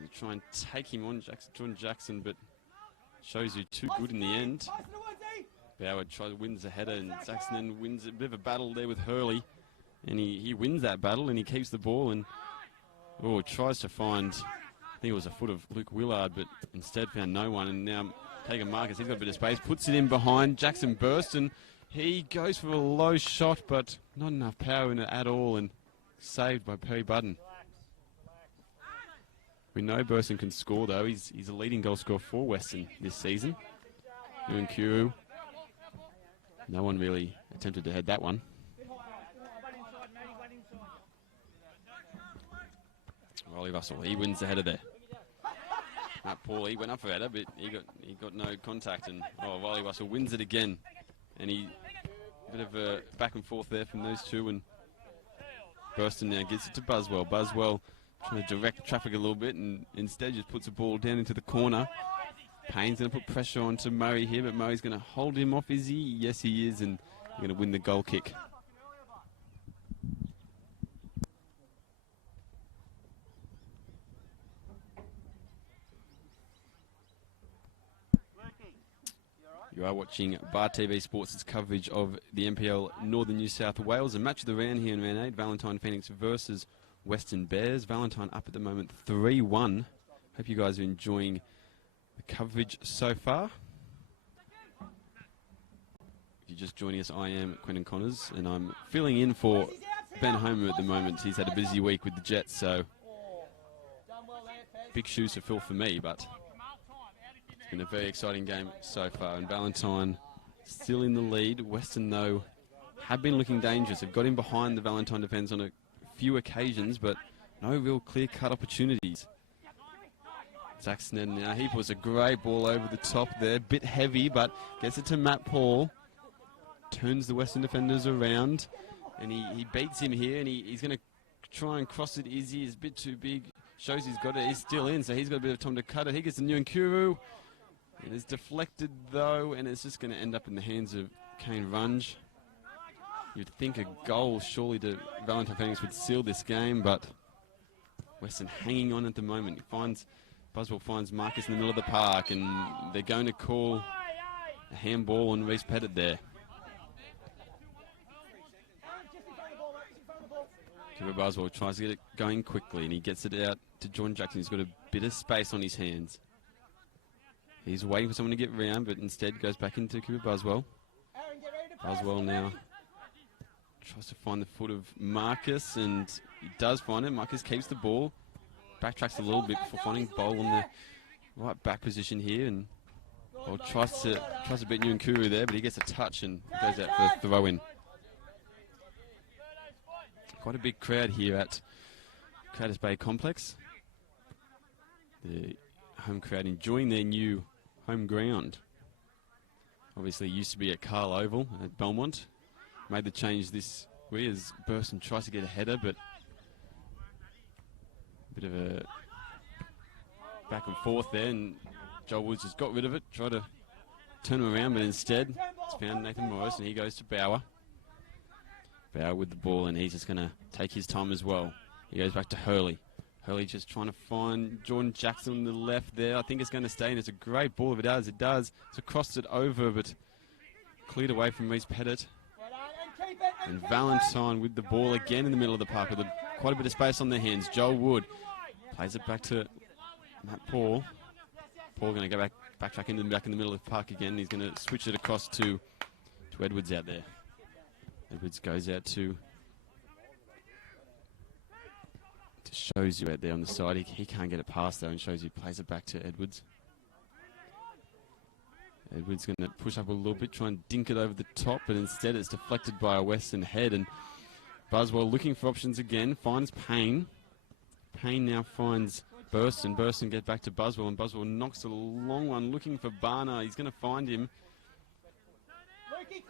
They try and take him on, Jordan Jackson, but Shozu too good in the end. Bauer wins a header, and Saxon wins a bit of a battle there with Hurley, and he wins that battle, and he keeps the ball, and Oh, tries to find, I think it was a foot of Luke Willard, but instead found no one. And now Kagan Marcus, he's got a bit of space, puts it in behind Jackson Burston. He goes for a low shot, but not enough power in it at all, and saved by Perry Budden. We know Burston can score, though. He's a leading goal scorer for Weston this season. Unkuru. No one really attempted to head that one. Wally Russell, he wins the header there. Matt Paul, he went up for header, but he got no contact, and Wally Russell wins it again. And a bit of a back and forth there from those two, and Burston now gets it to Buswell. Buswell trying to direct traffic a little bit, and instead just puts the ball down into the corner. Payne's going to put pressure onto Murray here, but Murray's going to hold him off, is he? Yes, he is, and he's going to win the goal kick. You are watching Bar TV Sports' coverage of the NPL Northern New South Wales. A match of the round here in round 8, Valentine Phoenix versus Weston Bears. Valentine up at the moment 3-1. Hope you guys are enjoying the coverage so far. If you're just joining us, I am Quentin Connors, and I'm filling in for Ben Homer at the moment. He's had a busy week with the Jets, so big shoes to fill for me, but it's been a very exciting game so far, and Valentine still in the lead. Weston, though, have been looking dangerous. They've got in behind the Valentine defence on a few occasions, but no real clear-cut opportunities. Zach Snedden now, he puts a great ball over the top there, bit heavy, but gets it to Matt Paul. Turns the Western defenders around, and he beats him here, and he's going to try and cross it. Izzy is a bit too big. Shows he's got it. He's still in, so he's got a bit of time to cut it. He gets the Nuankuru. It is deflected, though, and it's just going to end up in the hands of Kane Runge. You'd think a goal, surely, to Valentine Phoenix would seal this game, but Weston hanging on at the moment. Buswell finds Marcus in the middle of the park, and they're going to call a handball on Reece Pettit there. Kipper Buswell tries to get it going quickly, and he gets it out to John Jackson. He's got a bit of space on his hands. He's waiting for someone to get round, but instead goes back into Cooper Buswell. Buswell now tries to find the foot of Marcus, and he does find it. Marcus keeps the ball, backtracks a little bit before finding Bowl on the right back position here, and tries to beat Nuankuru there, but he gets a touch and goes out for a throw-in. Quite a big crowd here at Craters Bay Complex. The home crowd enjoying their new home ground. Obviously used to be at Carl Oval at Belmont. Made the change this week as Burston tries to get a header, but a bit of a back and forth there, and Joel Woods has got rid of it, tried to turn him around, but instead it's found Nathan Morris, and he goes to Bauer. Bauer with the ball, and he's just going to take his time as well. He goes back to Hurley. Hurley just trying to find Jordan Jackson on the left there. I think it's going to stay, and it's a great ball if it does. It does. It's crossed it over, but cleared away from Reece Pettit. And Valentine with the ball again in the middle of the park with quite a bit of space on their hands. Joel Wood plays it back to Matt Paul. Paul going to go back in the middle of the park again. He's going to switch it across to Edwards out there. Edwards goes out to shows you out there on the side. He can't get it past though, and shows you plays it back to Edwards. Edwards going to push up a little bit, try and dink it over the top, but instead it's deflected by a Western head, and Buswell looking for options again, finds Payne. Payne now finds Burston. Burston get back to Buswell, and Buswell knocks a long one looking for Barner. He's going to find him.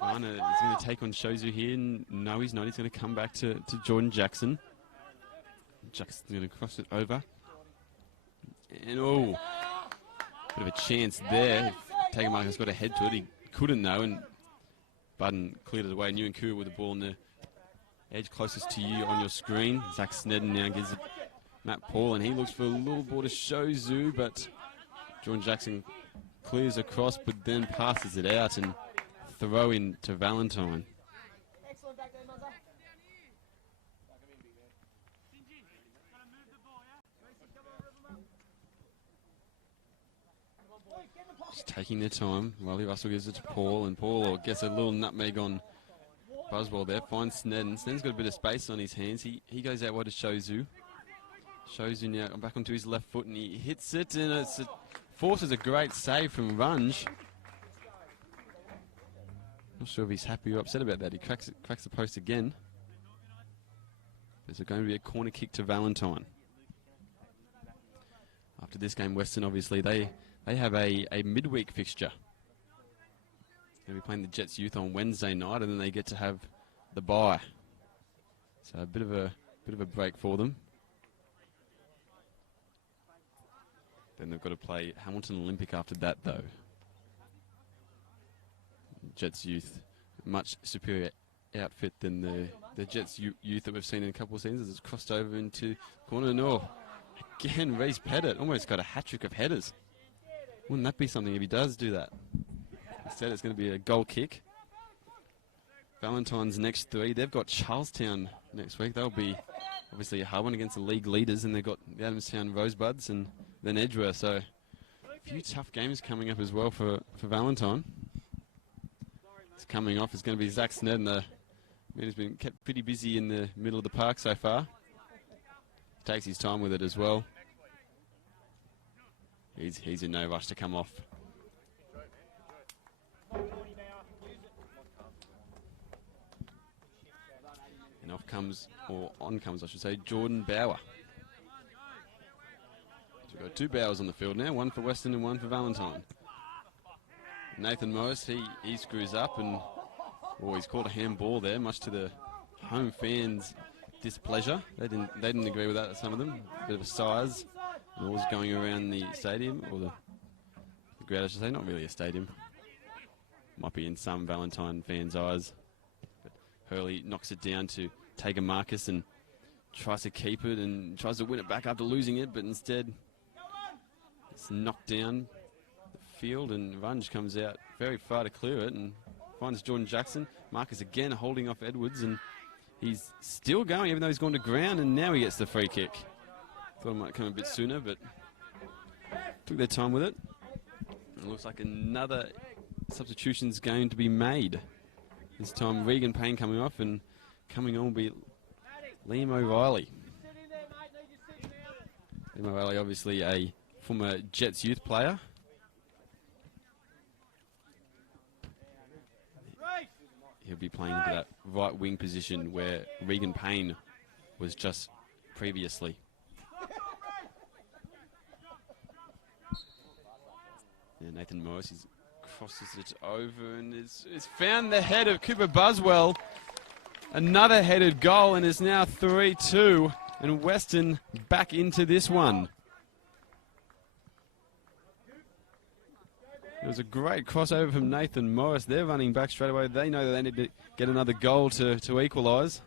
Barner is going to take on Shozu here. No, he's not. He's going to come back to Jordan Jackson. Jackson's going to cross it over. And bit of a chance there. Taker Marcus got a head to it. He couldn't though, and Budden cleared it away. Nuankuru with the ball on the edge closest to you on your screen. Zach Snedden now gives it Matt Paul, and he looks for a little ball to Shozu, but Jordan Jackson clears across, but then passes it out, and throw in to Valentine. Just taking their time. Riley Russell gives it to Paul, and Paul gets a little nutmeg on Buswell there. Finds Snedden. Snedden's got a bit of space on his hands. He goes out wide to Shozu. Shozu now back onto his left foot, and he hits it, and forces a great save from Runge. Not sure if he's happy or upset about that. He cracks the post again. There's going to be a corner kick to Valentine. After this game, Weston, obviously, they have a midweek fixture. They'll be playing the Jets Youth on Wednesday night, and then they get to have the bye. So a bit of a break for them. Then they've got to play Hamilton Olympic after that, though. Jets Youth, much superior outfit than the Jets Youth that we've seen in a couple of seasons. It's crossed over into corner. No, again, Reese Pettit almost got a hat-trick of headers. Wouldn't that be something if he does do that? Instead, it's going to be a goal kick. Valentine's next 3. They've got Charlestown next week. They'll be obviously a hard one against the league leaders, and they've got the Adamstown Rosebuds and then Edgeworth. So a few tough games coming up as well for Valentine. It's coming off. It's going to be Zach Snedden. The man has been kept pretty busy in the middle of the park so far. Takes his time with it as well. He's in no rush to come off. And off comes, or on comes, I should say, Jordan Bauer. So we've got 2 Bowers on the field now, one for Weston and one for Valentine. Nathan Morris, he screws up, and he's called a handball there, much to the home fans' displeasure. They didn't agree with that, some of them. A bit of a size. And all's going around the stadium, or the ground, I should say. Not really a stadium. Might be in some Valentine fans' eyes. But Hurley knocks it down to Tager Marcus and tries to keep it and tries to win it back after losing it, but instead it's knocked down the field, and Runge comes out very far to clear it and finds Jordan Jackson. Marcus again holding off Edwards, and he's still going even though he's gone to ground, and now he gets the free kick. Thought it might come a bit sooner, but took their time with it. It looks like another substitution's going to be made. This time Regan Payne coming off, and coming on will be Liam O'Reilly. Liam O'Reilly, obviously a former Jets youth player. He'll be playing into that right wing position where Regan Payne was just previously. Yeah, Nathan Morris crosses it over and has found the head of Cooper Buswell. Another headed goal, and it's now 3-2, and Weston back into this one. It was a great crossover from Nathan Morris. They're running back straight away. They know that they need to get another goal to equalise.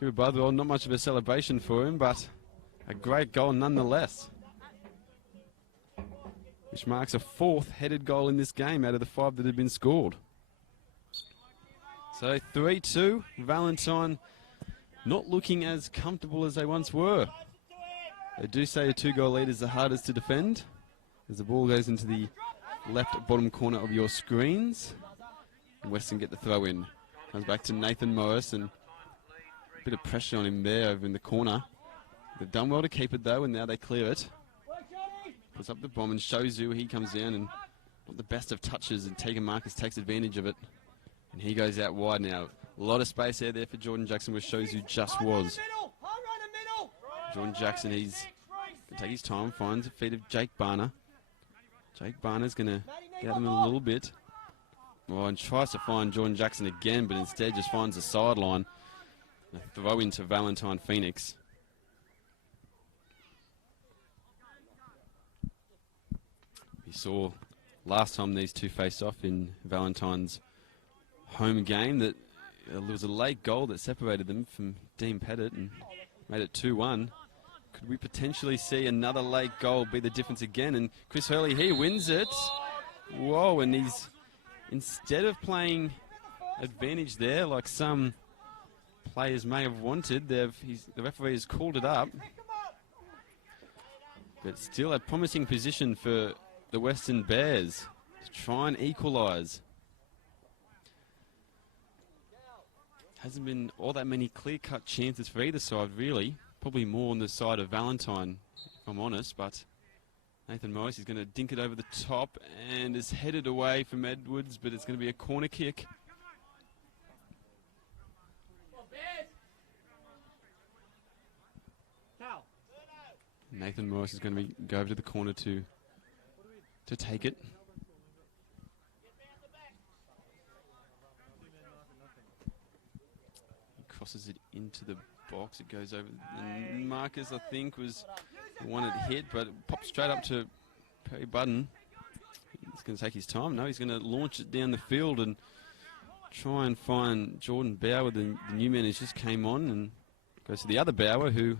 Cooper Buswell, not much of a celebration for him, but a great goal nonetheless, which marks a 4th headed goal in this game out of the 5 that had been scored. So 3-2, Valentine not looking as comfortable as they once were. They do say a 2-goal lead is the hardest to defend, as the ball goes into the left bottom corner of your screens. And Weston get the throw in. Comes back to Nathan Morris, and a bit of pressure on him there over in the corner. They've done well to keep it though, and now they clear it. Puts up the bomb and shows you he comes down, and not the best of touches, and Tegan Marcus takes advantage of it. And he goes out wide now. A lot of space there for Jordan Jackson, which shows you just was. Jordan Jackson, he's going to take his time, finds the feet of Jake Barner. Jake Barner's going to get him a little bit. And tries to find Jordan Jackson again, but instead just finds the sideline. A throw into Valentine Phoenix. We saw last time these two faced off in Valentine's home game that there was a late goal that separated them from Dean Pettit and made it 2-1. Could we potentially see another late goal be the difference again? And Chris Hurley, he wins it. Whoa, and he's, instead of playing advantage there like some players may have wanted, the referee has called it up. But still a promising position for the Western Bears to try and equalise. Hasn't been all that many clear-cut chances for either side, really. Probably more on the side of Valentine, if I'm honest, but Nathan Morris is going to dink it over the top and is headed away from Edwards, but it's going to be a corner kick. Nathan Morris is going to go over to the corner to take it. He crosses it into the box. It goes over. And Marcus, I think, was the one it hit, but it popped straight up to Perry Budden. He's going to take his time. No, he's going to launch it down the field and try and find Jordan Bauer, the new man who just came on, and goes to the other Bauer who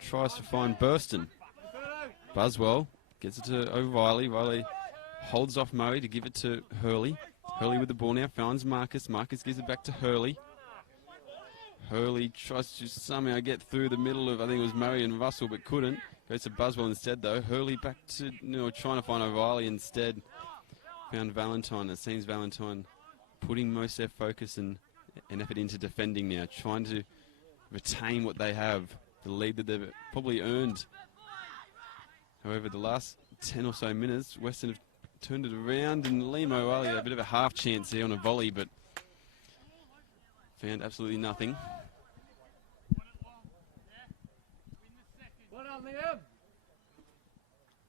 tries to find Burston. Buswell gets it to O'Reilly. Riley holds off Murray to give it to Hurley. Hurley with the ball now, finds Marcus. Marcus gives it back to Hurley. Hurley tries to somehow get through the middle of, I think it was Murray and Russell, but couldn't. Goes to Buswell instead, though. Hurley back to, trying to find O'Reilly instead. Found Valentine. It seems Valentine putting most of their focus and effort into defending now, trying to retain what they have, the lead that they've probably earned. However, the last 10 or so minutes, Weston have turned it around, and Liam O'Reilly had a bit of a half chance there on a volley, but found absolutely nothing.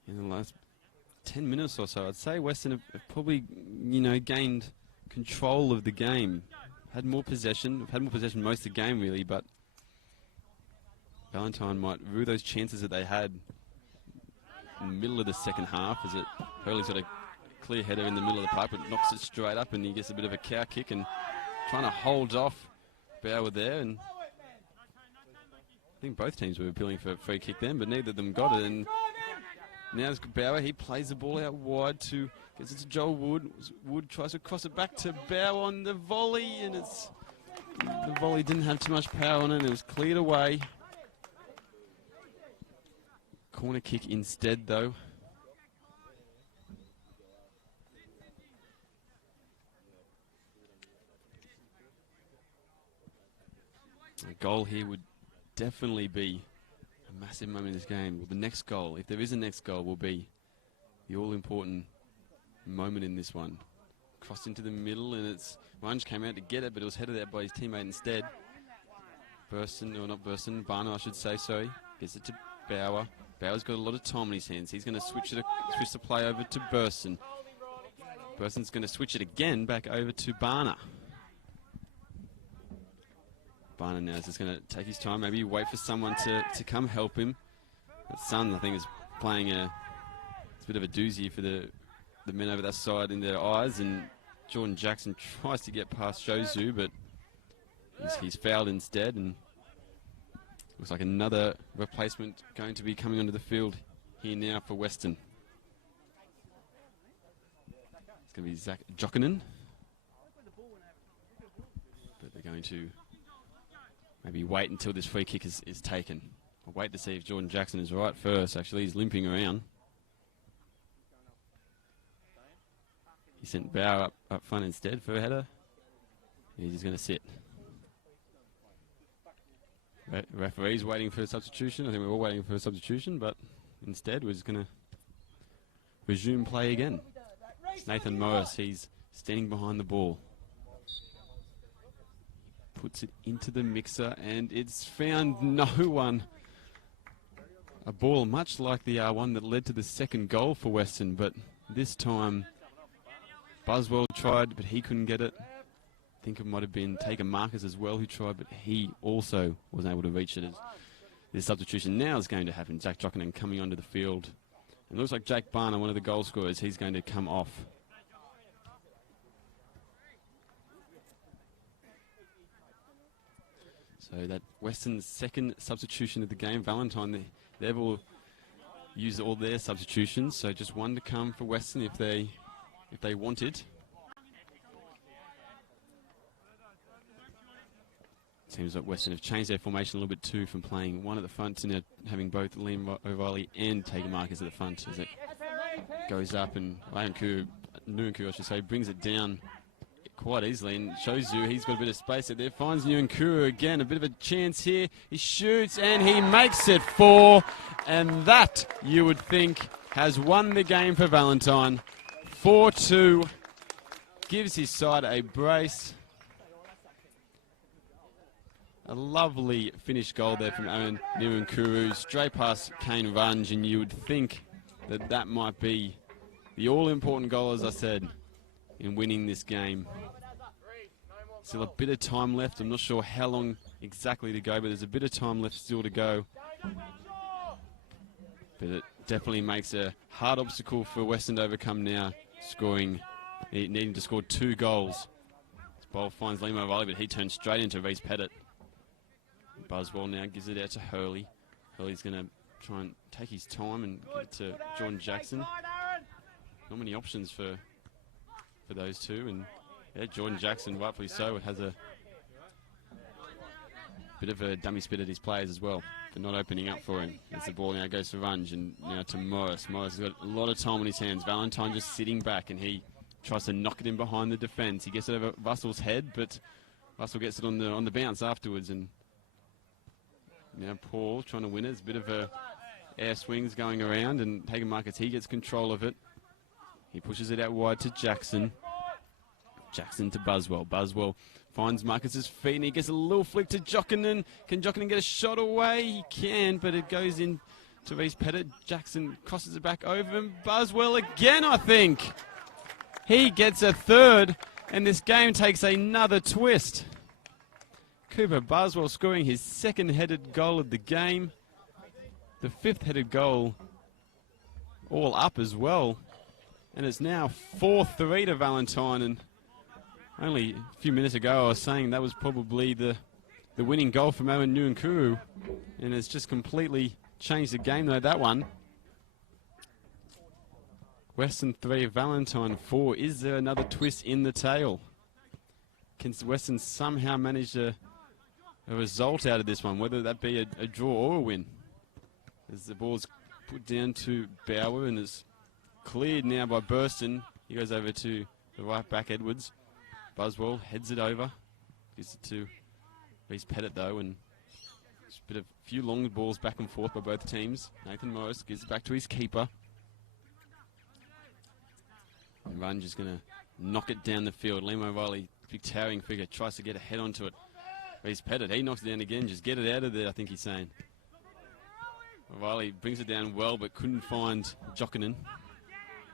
In the last 10 minutes or so, I'd say Weston have probably, gained control of the game. Had more possession most of the game, really, but Valentine might rue those chances that they had in the middle of the second half, as Hurley's got a clear header in the middle of the pipe, but knocks it straight up, and he gets a bit of a cow kick and trying to hold off Bauer there. And I think both teams were appealing for a free kick then, but neither of them got it. And now it's Bauer. He plays the ball out wide gets it to Joel Wood. Wood tries to cross it back to Bauer on the volley, and the volley didn't have too much power on it, and it was cleared away. Corner kick instead, though. A goal here would definitely be a massive moment in this game. Well, the next goal, if there is a next goal, will be the all-important moment in this one. Crossed into the middle, and Runge came out to get it, but it was headed out by his teammate instead. Barner, I should say, sorry. Gets it to Bauer. Bauer's got a lot of time in his hands. He's going to switch the play over to Burston. Burston's going to switch it again back over to Barner. Barner now is just going to take his time, maybe wait for someone to come help him. That Sun, I think, is playing it's a bit of a doozy for the men over that side in their eyes, and Jordan Jackson tries to get past Shozu, but he's fouled instead, and looks like another replacement going to be coming onto the field here now for Weston. It's going to be Zach Jokinen, but they're going to maybe wait until this free kick is taken. I'll wait to see if Jordan Jackson is right first. Actually, he's limping around. He sent Bauer up front instead for a header. He's just going to sit. Referee's waiting for a substitution. I think we're all waiting for a substitution, but instead we're just going to resume play again. It's Nathan Morris. He's standing behind the ball. Puts it into the mixer, and it's found no one. A ball much like the one that led to the second goal for Weston, but this time Buswell tried, but he couldn't get it. I think it might have been Taker Marcus as well who tried, but he also wasn't able to reach it. As this substitution now is going to happen. Zach Jokinen coming onto the field. It looks like Jake Barner, one of the goal scorers, he's going to come off. So that Weston's second substitution of the game. Valentine, they've all used all their substitutions, so just one to come for Weston if they wanted. Seems like Weston have changed their formation a little bit too, from playing one at the front to now having both Liam O'Reilly and Taker Marcus at the front as it goes up, and Nuankuru, I should say, brings it down quite easily and shows you he's got a bit of space out there. Finds Nuankuru again, a bit of a chance here. He shoots and he makes it 4, and that, you would think, has won the game for Valentine. 4-2, gives his side a brace. A lovely finished goal there from Aaron Nuankuru, straight past Kane Runge, and you would think that that might be the all-important goal, as I said, in winning this game. Still a bit of time left. I'm not sure how long exactly to go, but there's a bit of time left still to go. But it definitely makes a hard obstacle for Weston to overcome now, needing to score 2 goals. This ball finds Liam O'Reilly, but he turns straight into Reece Pettit. Buswell now gives it out to Hurley. Hurley's going to try and take his time and get it to Jordan Jackson. Not many options for those two, and yeah, Jordan Jackson, rightfully so, has a bit of a dummy spit at his players as well for not opening up for him. As the ball now goes to Runge, and now to Morris. Morris has got a lot of time on his hands. Valentine just sitting back, and he tries to knock it in behind the defence. He gets it over Russell's head, but Russell gets it on the bounce afterwards, and now Paul trying to win it. There's a bit of a air swings going around, and Taker Marcus, he gets control of it. He pushes it out wide to Jackson. Jackson to Buswell. Buswell finds Marcus's feet, and he gets a little flick to Jokinen. Can Jokinen get a shot away? He can, but it goes in to Reece Pettit. Jackson crosses it back over, and Buswell again, I think. He gets a 3rd, and this game takes another twist. Cooper Buswell scoring his 2nd headed goal of the game. The 5th headed goal all up as well. And it's now 4-3 to Valentine. And only a few minutes ago I was saying that was probably the winning goal from Aaron Nuankuru. And it's just completely changed the game though, that one. Weston 3, Valentine 4. Is there another twist in the tail? Can Weston somehow manage a result out of this one, whether that be a draw or a win? As the ball's put down to Bauer, and it's cleared now by Burston. He goes over to the right back, Edwards. Buswell heads it over. Gives it to Reece Pettit though, and just a few long balls back and forth by both teams. Nathan Morris gives it back to his keeper. And Runge is going to knock it down the field. Liam O'Reilly, big towering figure, tries to get a head onto it. Reece Pettit, he knocks it down again. Just get it out of there, I think he's saying. O'Reilly brings it down well, but couldn't find Jokinen.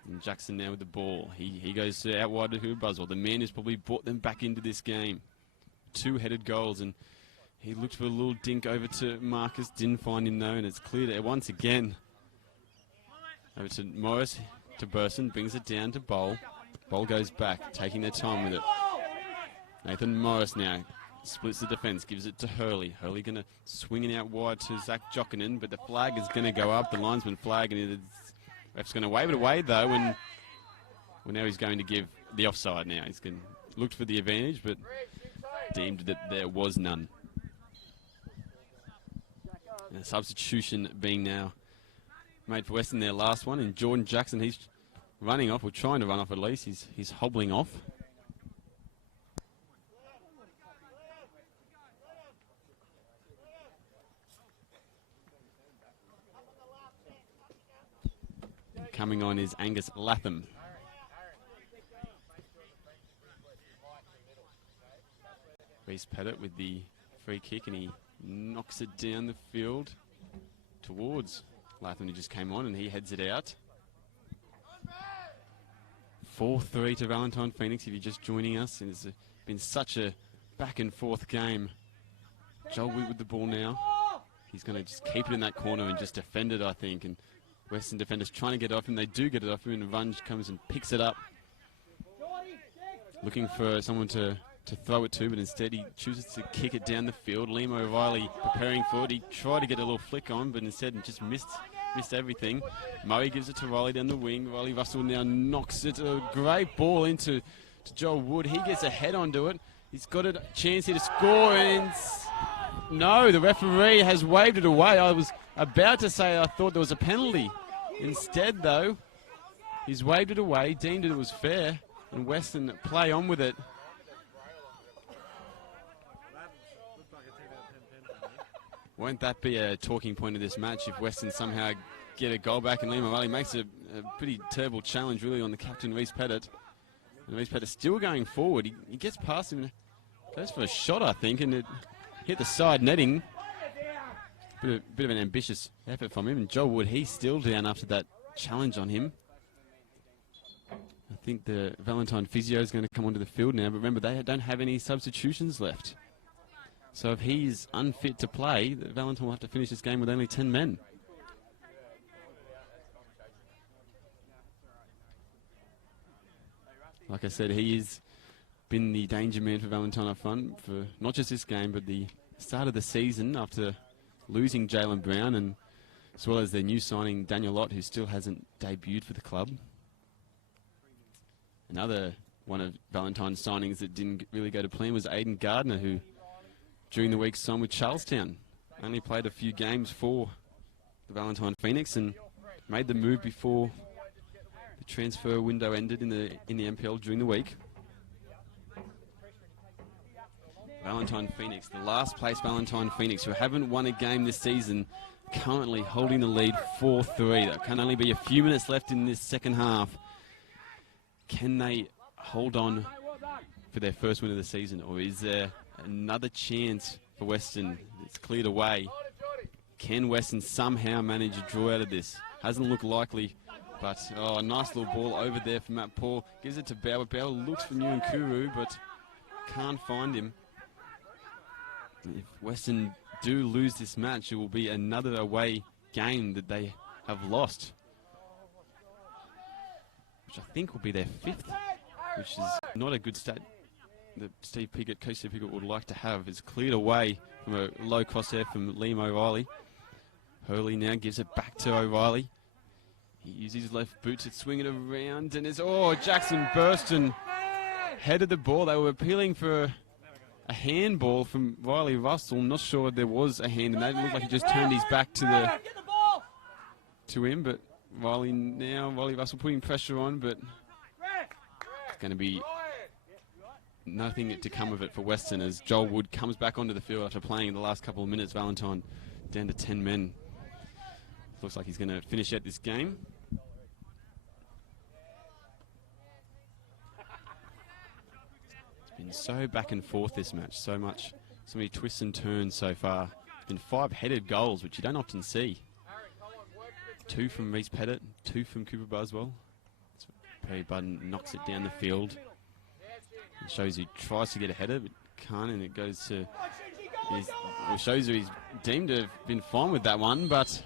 And Jackson now with the ball. He goes out wide to Buswell, the man who's probably brought them back into this game. 2-headed goals, and he looked for a little dink over to Marcus. Didn't find him though, and it's cleared out once again. Over to Morris, to Burson, brings it down to Bowl. Bowl goes back, taking their time with it. Nathan Morris now splits the defence, gives it to Hurley. Hurley going to swing it out wide to Zach Jokinen, but the flag is going to go up, the linesman flag, and the ref's going to wave it away though, and well, now he's going to give the offside now. He's looked for the advantage, but deemed that there was none. And a substitution being now made for Weston, their last one, and Jordan Jackson, he's running off, or trying to run off at least. He's hobbling off. Coming on is Angus Latham. Reece Pettit with the free kick, and he knocks it down the field towards Latham, who just came on, and he heads it out. 4-3 to Valentine Phoenix if you're just joining us. It's been such a back and forth game. Joel Witt with the ball now. He's going to just keep it in that corner and just defend it, I think. And Western defenders trying to get it off him. They do get it off him, and Runge comes and picks it up. Looking for someone to throw it to, but instead he chooses to kick it down the field. Liam O'Reilly preparing for it. He tried to get a little flick on, but instead just missed everything. Murray gives it to Riley down the wing. Riley Russell now knocks it. A great ball into Joel Wood. He gets a head onto it. He's got a chance here to score, and no, the referee has waved it away. I was about to say I thought there was a penalty. Instead, though, he's waved it away, deemed it was fair, and Weston play on with it. Won't that be a talking point of this match if Weston somehow get a goal back and Liam O'Reilly makes a pretty terrible challenge really on the captain, Reese Pettit. And Reese Pettit still going forward. He gets past him, goes for a shot, I think, and it hit the side netting. Bit of an ambitious effort from him. And Joel Wood, he's still down after that challenge on him. I think the Valentine physio is going to come onto the field now, but remember, they don't have any substitutions left. So if he's unfit to play, Valentine will have to finish this game with only 10 men. Like I said, he has been the danger man for Valentine up front for not just this game, but the start of the season after losing Jalen Brown, and as well as their new signing Daniel Lott, who still hasn't debuted for the club. Another one of Valentine's signings that didn't really go to plan was Aiden Gardner, who during the week signed with Charlestown. Only played a few games for the Valentine Phoenix and made the move before the transfer window ended in the NPL during the week. Valentine Phoenix, the last place Valentine Phoenix, who haven't won a game this season, currently holding the lead 4-3. There can only be a few minutes left in this second half. Can they hold on for their first win of the season, or is there another chance for Weston? It's cleared away. Can Weston somehow manage a draw out of this? Hasn't looked likely, but a nice little ball over there from Matt Paul. Gives it to Bauer. Bauer looks for Nuankuru, but can't find him. If Weston do lose this match, it will be another away game that they have lost, which I think will be their 5th, which is not a good stat that Coach Steve Pickett would like to have. It's cleared away from a low cross there from Liam O'Reilly. Hurley now gives it back to O'Reilly. He uses his left boot to swing it around, and it's, Jackson Burston headed the ball. They were appealing for a handball from Riley Russell. I'm not sure there was a hand in that. It looked like he just turned his back to him, but Riley Russell putting pressure on, but it's going to be nothing to come of it for Weston as Joel Wood comes back onto the field after playing the last couple of minutes. Valentine down to 10 men. Looks like he's going to finish out this game. It's been so back and forth this match, so many twists and turns so far. It's been 5 headed goals, which you don't often see. 2 from Reese Pettit, 2 from Cooper Buswell. Perry Budden knocks it down the field. It shows he tries to get a header, but can't, and it goes to... It shows you he's deemed to have been fine with that one, but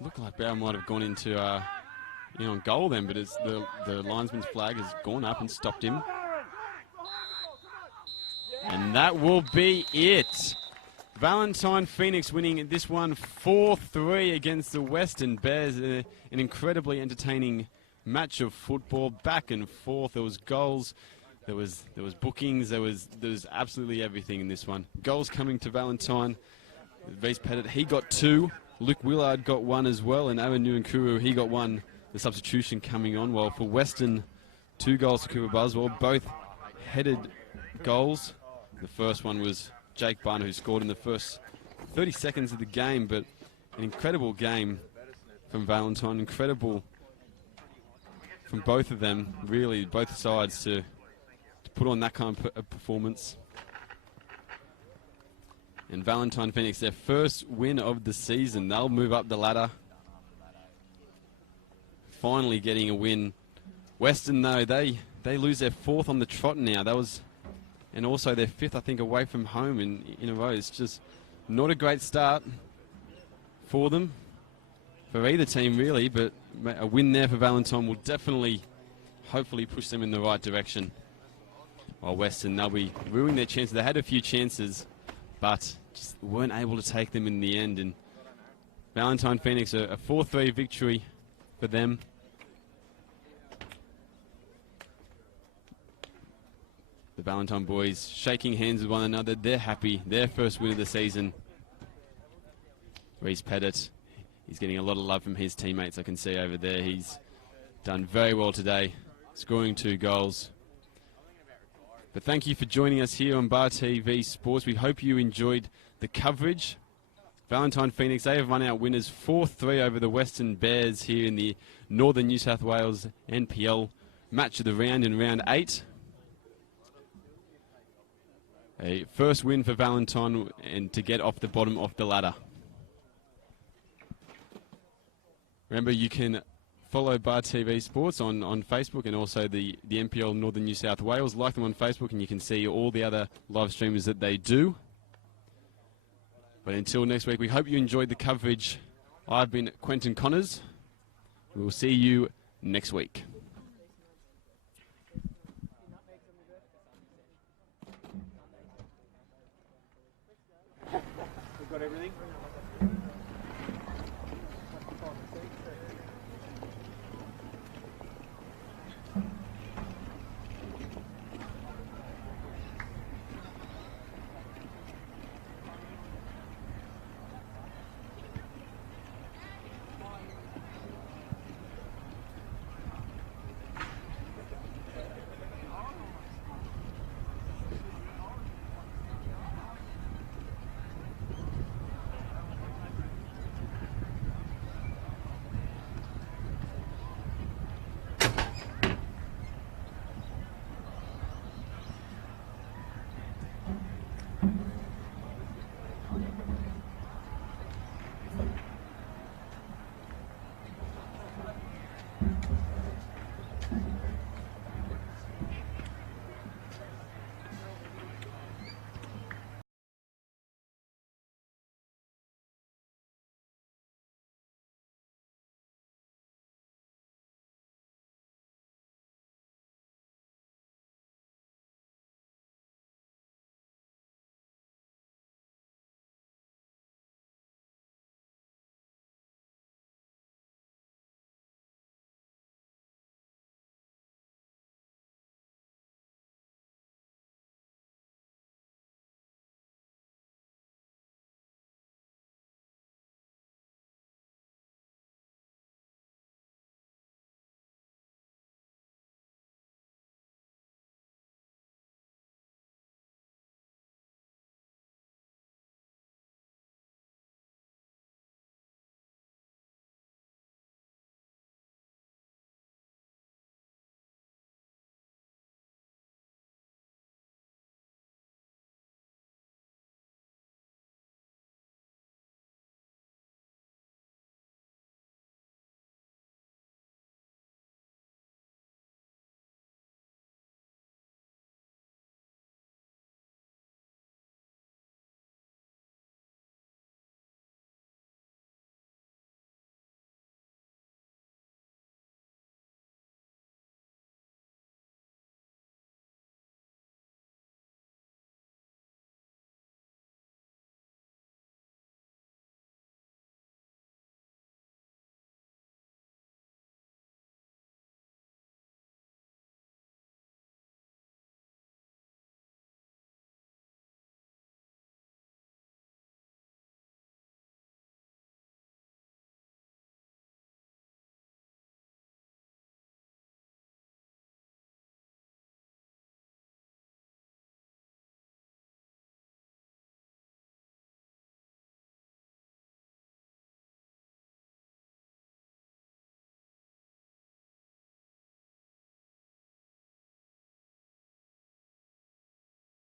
looked like Bauer might have gone into on goal then, but it's the linesman's flag has gone up and stopped him. And that will be it. Valentine Phoenix winning this one 4-3 against the Western Bears. An incredibly entertaining match of football, back and forth. There was goals, there was bookings, there was absolutely everything in this one. Goals coming to Valentine. Reese Pettit, he got 2. Luke Willard got 1 as well, and Aaron Nuankuru, he got 1. The substitution coming on. While for Western, 2 goals to Cooper Buswell, both headed goals. The first one was Jake Barner, who scored in the first 30 seconds of the game, but an incredible game from Valentine. Incredible from both of them, really, both sides to put on that kind of performance. And Valentine Phoenix, their first win of the season. They'll move up the ladder. Finally getting a win. Weston, though, they lose their 4th on the trot now. And also their 5th, I think, away from home in a row. It's just not a great start for them, for either team really, but a win there for Valentine will definitely, hopefully, push them in the right direction. While Western, they'll be ruining their chances. They had a few chances, but just weren't able to take them in the end. And Valentine Phoenix, a 4-3 victory for them. The Valentine boys shaking hands with one another. They're happy. Their first win of the season. Reese Pettit, he's getting a lot of love from his teammates. I can see over there. He's done very well today, scoring 2 goals. But thank you for joining us here on Bar TV Sports. We hope you enjoyed the coverage. Valentine Phoenix, they have run out winners 4-3 over the Weston Bears here in the Northern New South Wales NPL match of the round in round 8. A first win for Valentine and to get off the bottom of the ladder. Remember, you can follow Bar TV Sports on Facebook and also the NPL Northern New South Wales. Like them on Facebook and you can see all the other live streams that they do. But until next week, we hope you enjoyed the coverage. I've been Quentin Connors. We will see you next week.